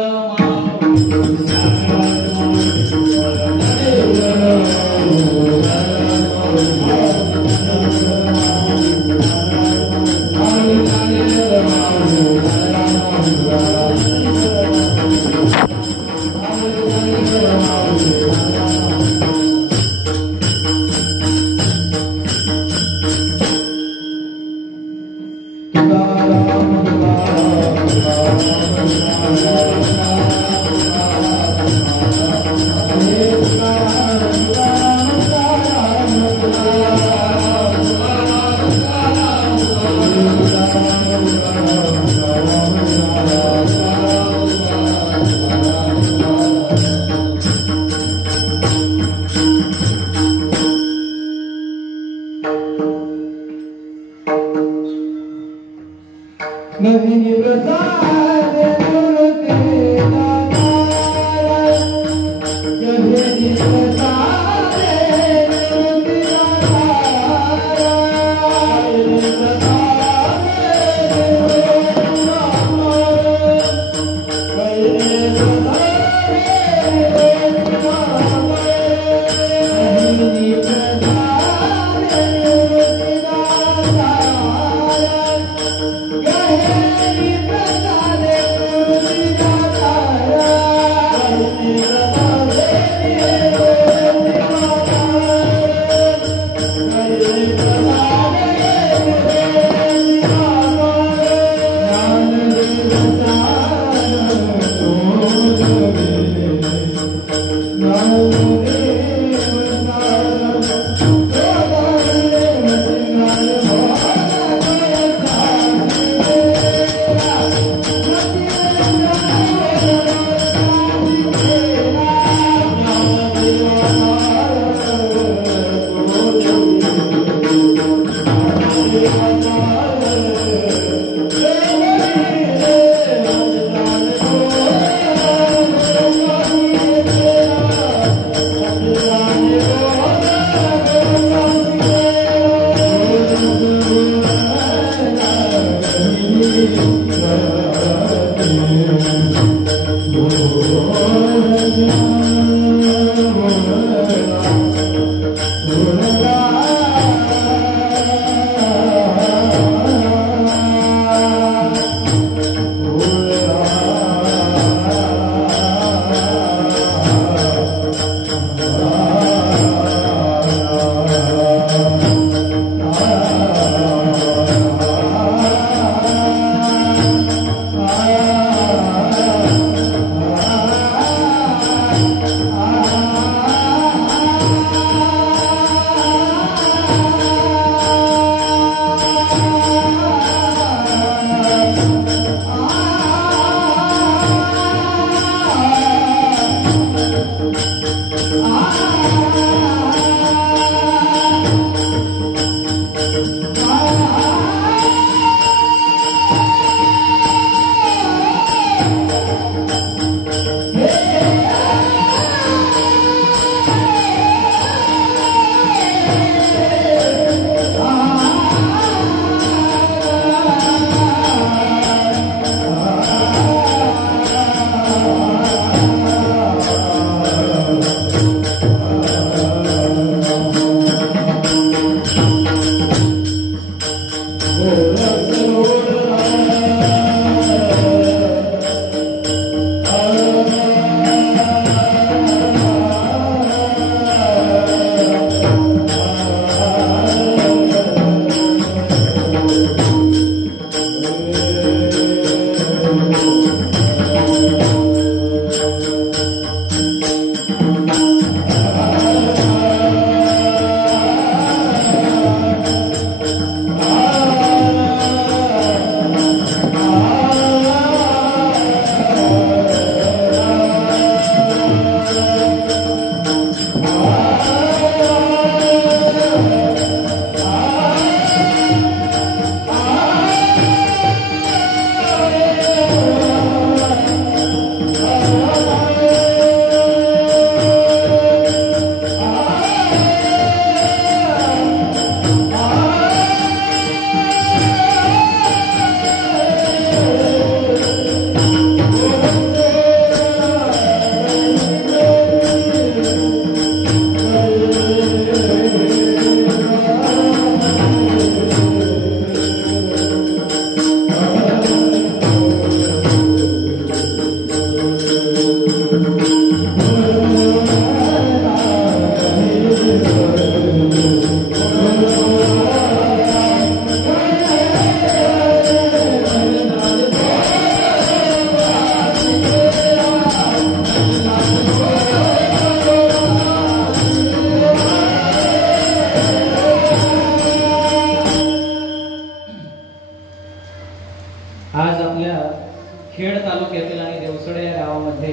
खेड तालुक्यातील आणि देवसडे या गावामध्ये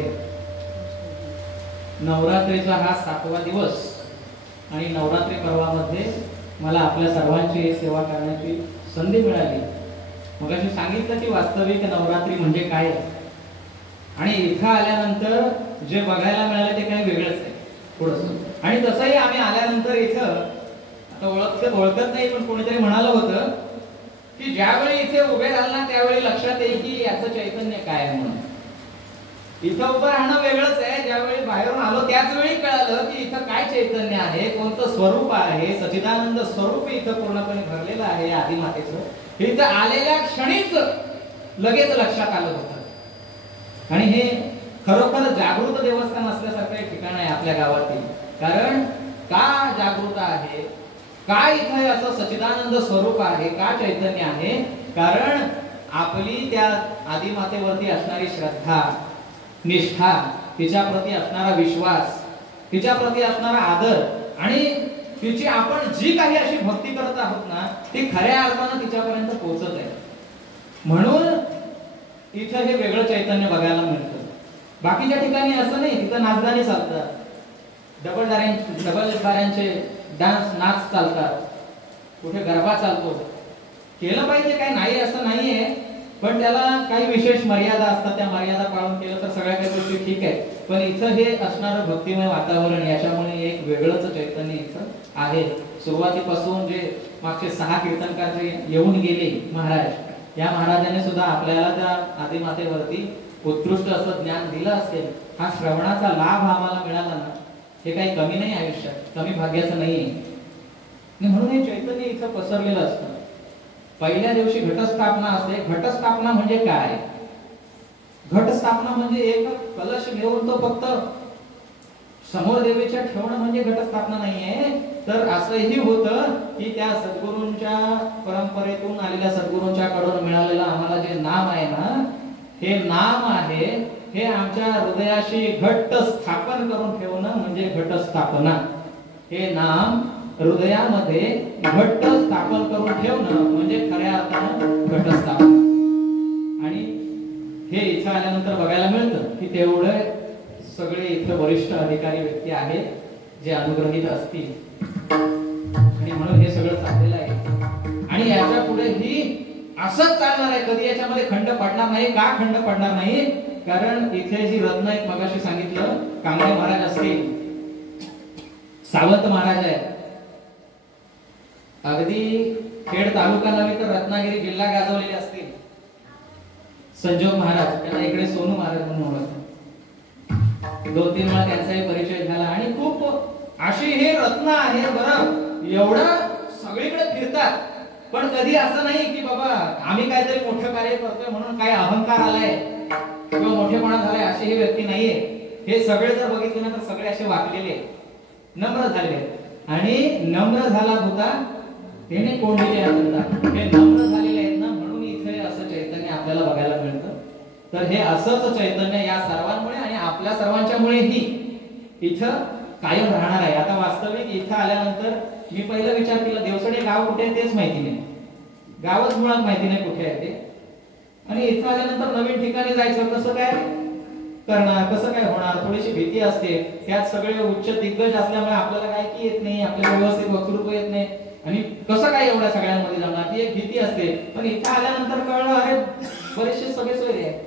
नवरात्रीचा हा 7वा दिवस आणि नवरात्री पर्वामध्ये मला आपल्या सर्वांची सेवा करण्याची संधी मिळाली मग अशी सांगितलं की वास्तविक नवरात्री म्हणजे काय, आणि इथं आल्यानंतर जे बघायला मिळालं ते काही वेगळंच आहे थोडंसं. आणि तसंही आम्ही आल्यानंतर इथं आता ओळखत नाही, पण कोणीतरी म्हणालं होतं की ज्यावेळी इथे उभे राहाल ना त्यावेळी लक्षात येईल की याचं चैतन्य काय आहे म्हणून. इथं उभं राहणं वेगळंच आहे, ज्यावेळी बाहेरून आलो त्याच वेळी कळालं की इथं काय चैतन्य आहे, कोणतं स्वरूप आहे. सच्चिदानंद स्वरूप इथं पूर्णपणे भरलेलं आहे आदिमातेचं. इथं आलेल्या क्षणीच लगेच लक्षात आलं होतं. आणि हे खरोखर जागृत देवस्थान असल्यासारखं एक ठिकाण आहे आपल्या गावातील. कारण का जागृत आहे, का इथे असं सच्चिदानंद स्वरूप आहे, का चैतन्य आहे, कारण आपली त्या आदिमातेवरती असणारी श्रद्धा, निष्ठा, तिच्याप्रती असणारा विश्वास, तिच्याप्रती असणारा आदर आणि तिची आपण जी काही अशी भक्ती करत आहोत ना ती खऱ्या अर्थानं तिच्यापर्यंत पोहोचत आहे. म्हणून इथं हे वेगळं चैतन्य बघायला मिळतं. बाकीच्या ठिकाणी असं नाही, तिथं नाचगाणी चालतात, डबल बाऱ्यांचे डान्स नाच चालतात, कुठे गरबा चालतो. केलं पाहिजे, काही नाही असं नाहीये, पण त्याला काही विशेष मर्यादा असतात. त्या मर्यादा पाळून केलं तर सगळ्या काही गोष्टी ठीक आहे. पण इथं हे असणारं भक्तिमय वातावरण, याच्यामुळे एक वेगळंच चैतन्य इथं आहे. सुरुवातीपासून जे मागचे 6 कीर्तनकार जे येऊन गेले महाराज, या महाराजांनी सुद्धा आपल्याला त्या आदिमातेवरती उत्कृष्ट असं ज्ञान दिलं असेल. हा श्रवणाचा लाभ आम्हाला मिळाला ना, हे काही कमी नाही आयुष्यात, कमी भाग्याचं नाहीये. म्हणून हे चैतन्य इथं पसरलेलं असतं. पहिल्या दिवशी घटस्थापना असते. घटस्थापना म्हणजे काय? घटस्थापना म्हणजे एक कलश घेऊन तो फक्त समोर देवीच्या ठेवणं म्हणजे घटस्थापना नाहीये. तर असंही होतं की त्या सद्गुरूंच्या परंपरेतून आलेल्या सद्गुरूंच्या कडून मिळालेलं आम्हाला जे नाम आहे ना, हे नाम आहे, हे आमच्या हृदयाशी घट्ट स्थापन करून ठेवणं म्हणजे घटस्थापना. हे नाम हृदयामध्ये घट्ट स्थापन करून ठेवणं म्हणजे खऱ्या अर्थानं घटस्थापना. आणि हे इथं आल्यानंतर बघायला मिळतं की तेवढे सगळे इथं वरिष्ठ अधिकारी व्यक्ती आहेत जे अनुग्रहित असतील. आणि म्हणून हे सगळं चाललेलं आहे. आणि याच्या पुढे ही असंच चालणार आहे. कधी याच्यामध्ये खंड पडणार नाही. का खंड पडणार नाही? कारण इथे जी रत्न आहेत, मगाशी सांगितलं, कांगडे महाराज असतील, सावंत महाराज आहेत, अगदी खेड तालुका नव्हे तर रत्नागिरी जिल्हा गाजवलेले असतील संजोग महाराज, त्यांना इकडे सोनू महाराज म्हणून ओळखतात. 2-3 वेळा त्यांचाही परिचय झाला. आणि खूप अशी हे रत्न आहे बरं, एवढं सगळीकडे फिरतात. पण कधी असं नाही की बाबा आम्ही काहीतरी मोठं कार्य करतोय म्हणून काय अहंकार आलाय किंवा मोठेपणा झालाय, अशी ही व्यक्ती नाहीये. हे सगळे जर बघितले ना तर सगळे असे वाकलेले, नम्र झालेले. आणि नम्र झाला होता त्याने कोंडीचे हात, हे नम्र झालेले आहेत ना, म्हणून इथे असं चैतन्य आपल्याला बघायला मिळतं. तर हे असंच चैतन्य या सर्वांमुळे आणि आपल्या सर्वांच्यामुळेही इथं कायम राहणार आहे. आता वास्तविक इथं आल्यानंतर मी पहिला विचार केला, देवसडे गाव कुठे आहे तेच माहिती नाही, गावच मुळात माहिती नाही कुठे आहे ते. आणि इथं आल्यानंतर नवीन ठिकाणी जायचं, कसं काय करणार, कसं काय होणार, थोडीशी भीती असते. त्यात सगळे उच्च दिग्गज असल्यामुळे आपल्याला काय की येत नाही, आपल्याला व्यवस्थित वक्तृत्व येत नाही, आणि कसं काय एवढ्या सगळ्यांमध्ये जाणार, ती एक भीती असते. पण इथं आल्यानंतर कळलं, अरे बरेचसे सगळे सोयरे आहे,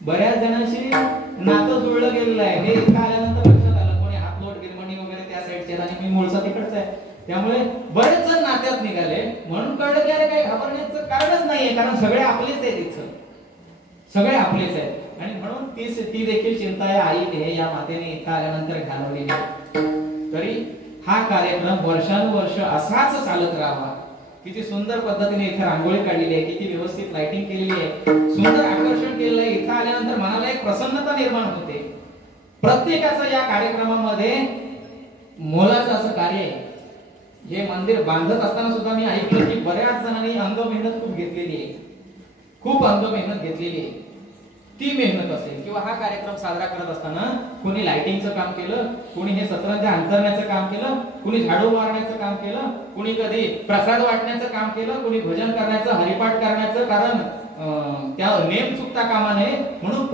बऱ्याच जणांशी नातं जुळलं गेलेलं आहे. हे इथं आल्यानंतर लक्षात आलं. कोणी हातलोट गिरमणी वगैरे त्या साईडचे, आणि मी मूळचा तिकडचा आहे, त्यामुळे बरेच जण नात्यात निघाले. म्हणून कळलं की अरे काही घाबरण्याचं कारणच नाहीये, कारण सगळे आपलेच आहेत इथं, सगळे आपलेच आहेत. आणि म्हणून ती देखील चिंता या आईने, या मातेने इथं आल्यानंतर घालवलेली. तरी हा कार्यक्रम वर्षानुवर्ष असाच चालत राहावा. किती सुंदर पद्धतीने इथे रांगोळी काढलेली आहे, किती व्यवस्थित लाइटिंग केलेली आहे, सुंदर आकर्षण केलेलं आहे. इथं आल्यानंतर मनाला एक प्रसन्नता निर्माण होते. प्रत्येकाचं या कार्यक्रमामध्ये मोलाचं असं कार्य आहे. हे मंदिर बांधत असताना सुद्धा मी ऐकलं की बऱ्याच जणांनी अंग मेहनत खूप घेतलेली आहे, खूप अंग मेहनत घेतलेली आहे. ती मेहनत असेल किंवा हा कार्यक्रम साजरा करत असताना कोणी लाइटिंगचं काम केलं, कोणी हे सतरंजा अंतरण्याचं काम केलं, कोणी झाडू मारण्याचं काम केलं, कोणी कधी प्रसाद वाटण्याचं काम केलं, कोणी भजन करण्याचं, हरिपाठ करण्याचं. कारण त्या नेम चुकता कामा नये म्हणून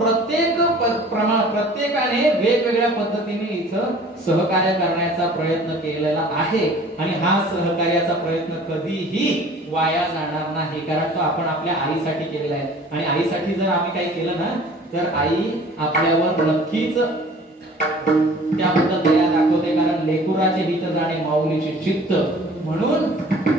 प्रत्येकाने वेगवेगळ्या पद्धतीने इथं सहकार्य करण्याचा प्रयत्न केलेला आहे आणि हा सहकार्याचा प्रयत्न कधीही वाया जाणार नाही कारण तो आपण आपल्या आईसाठी केलेला आहे आणि आईसाठी जर आम्ही काही केलं ना तर आई आपल्यावर नक्कीच त्याबद्दल दया दाखवते कारण लेकुराचे हित जाणे माऊलीचे चित्त म्हणून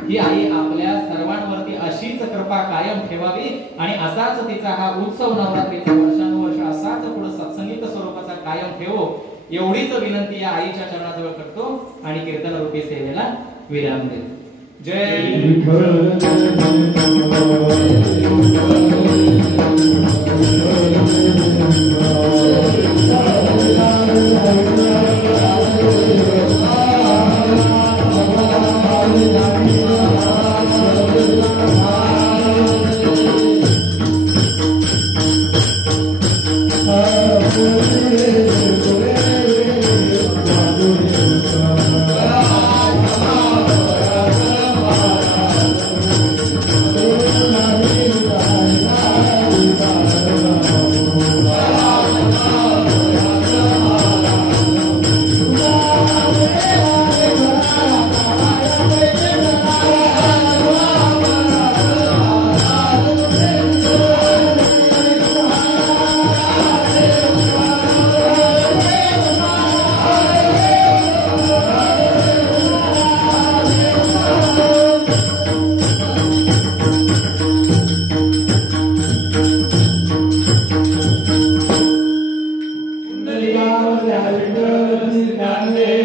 ही आई आपल्या सर्वांवरती अशीच कृपा कायम ठेवावी आणि असाच तिचा हा उत्सव नवरात्रीचा वर्षानुवर्ष असाच पुढे सत्संगिक स्वरूपाचा कायम ठेवो एवढीच विनंती या आईच्या चरणाजवळ करतो आणि कीर्तन रूपी सेवेला विराम देतो. जय Hare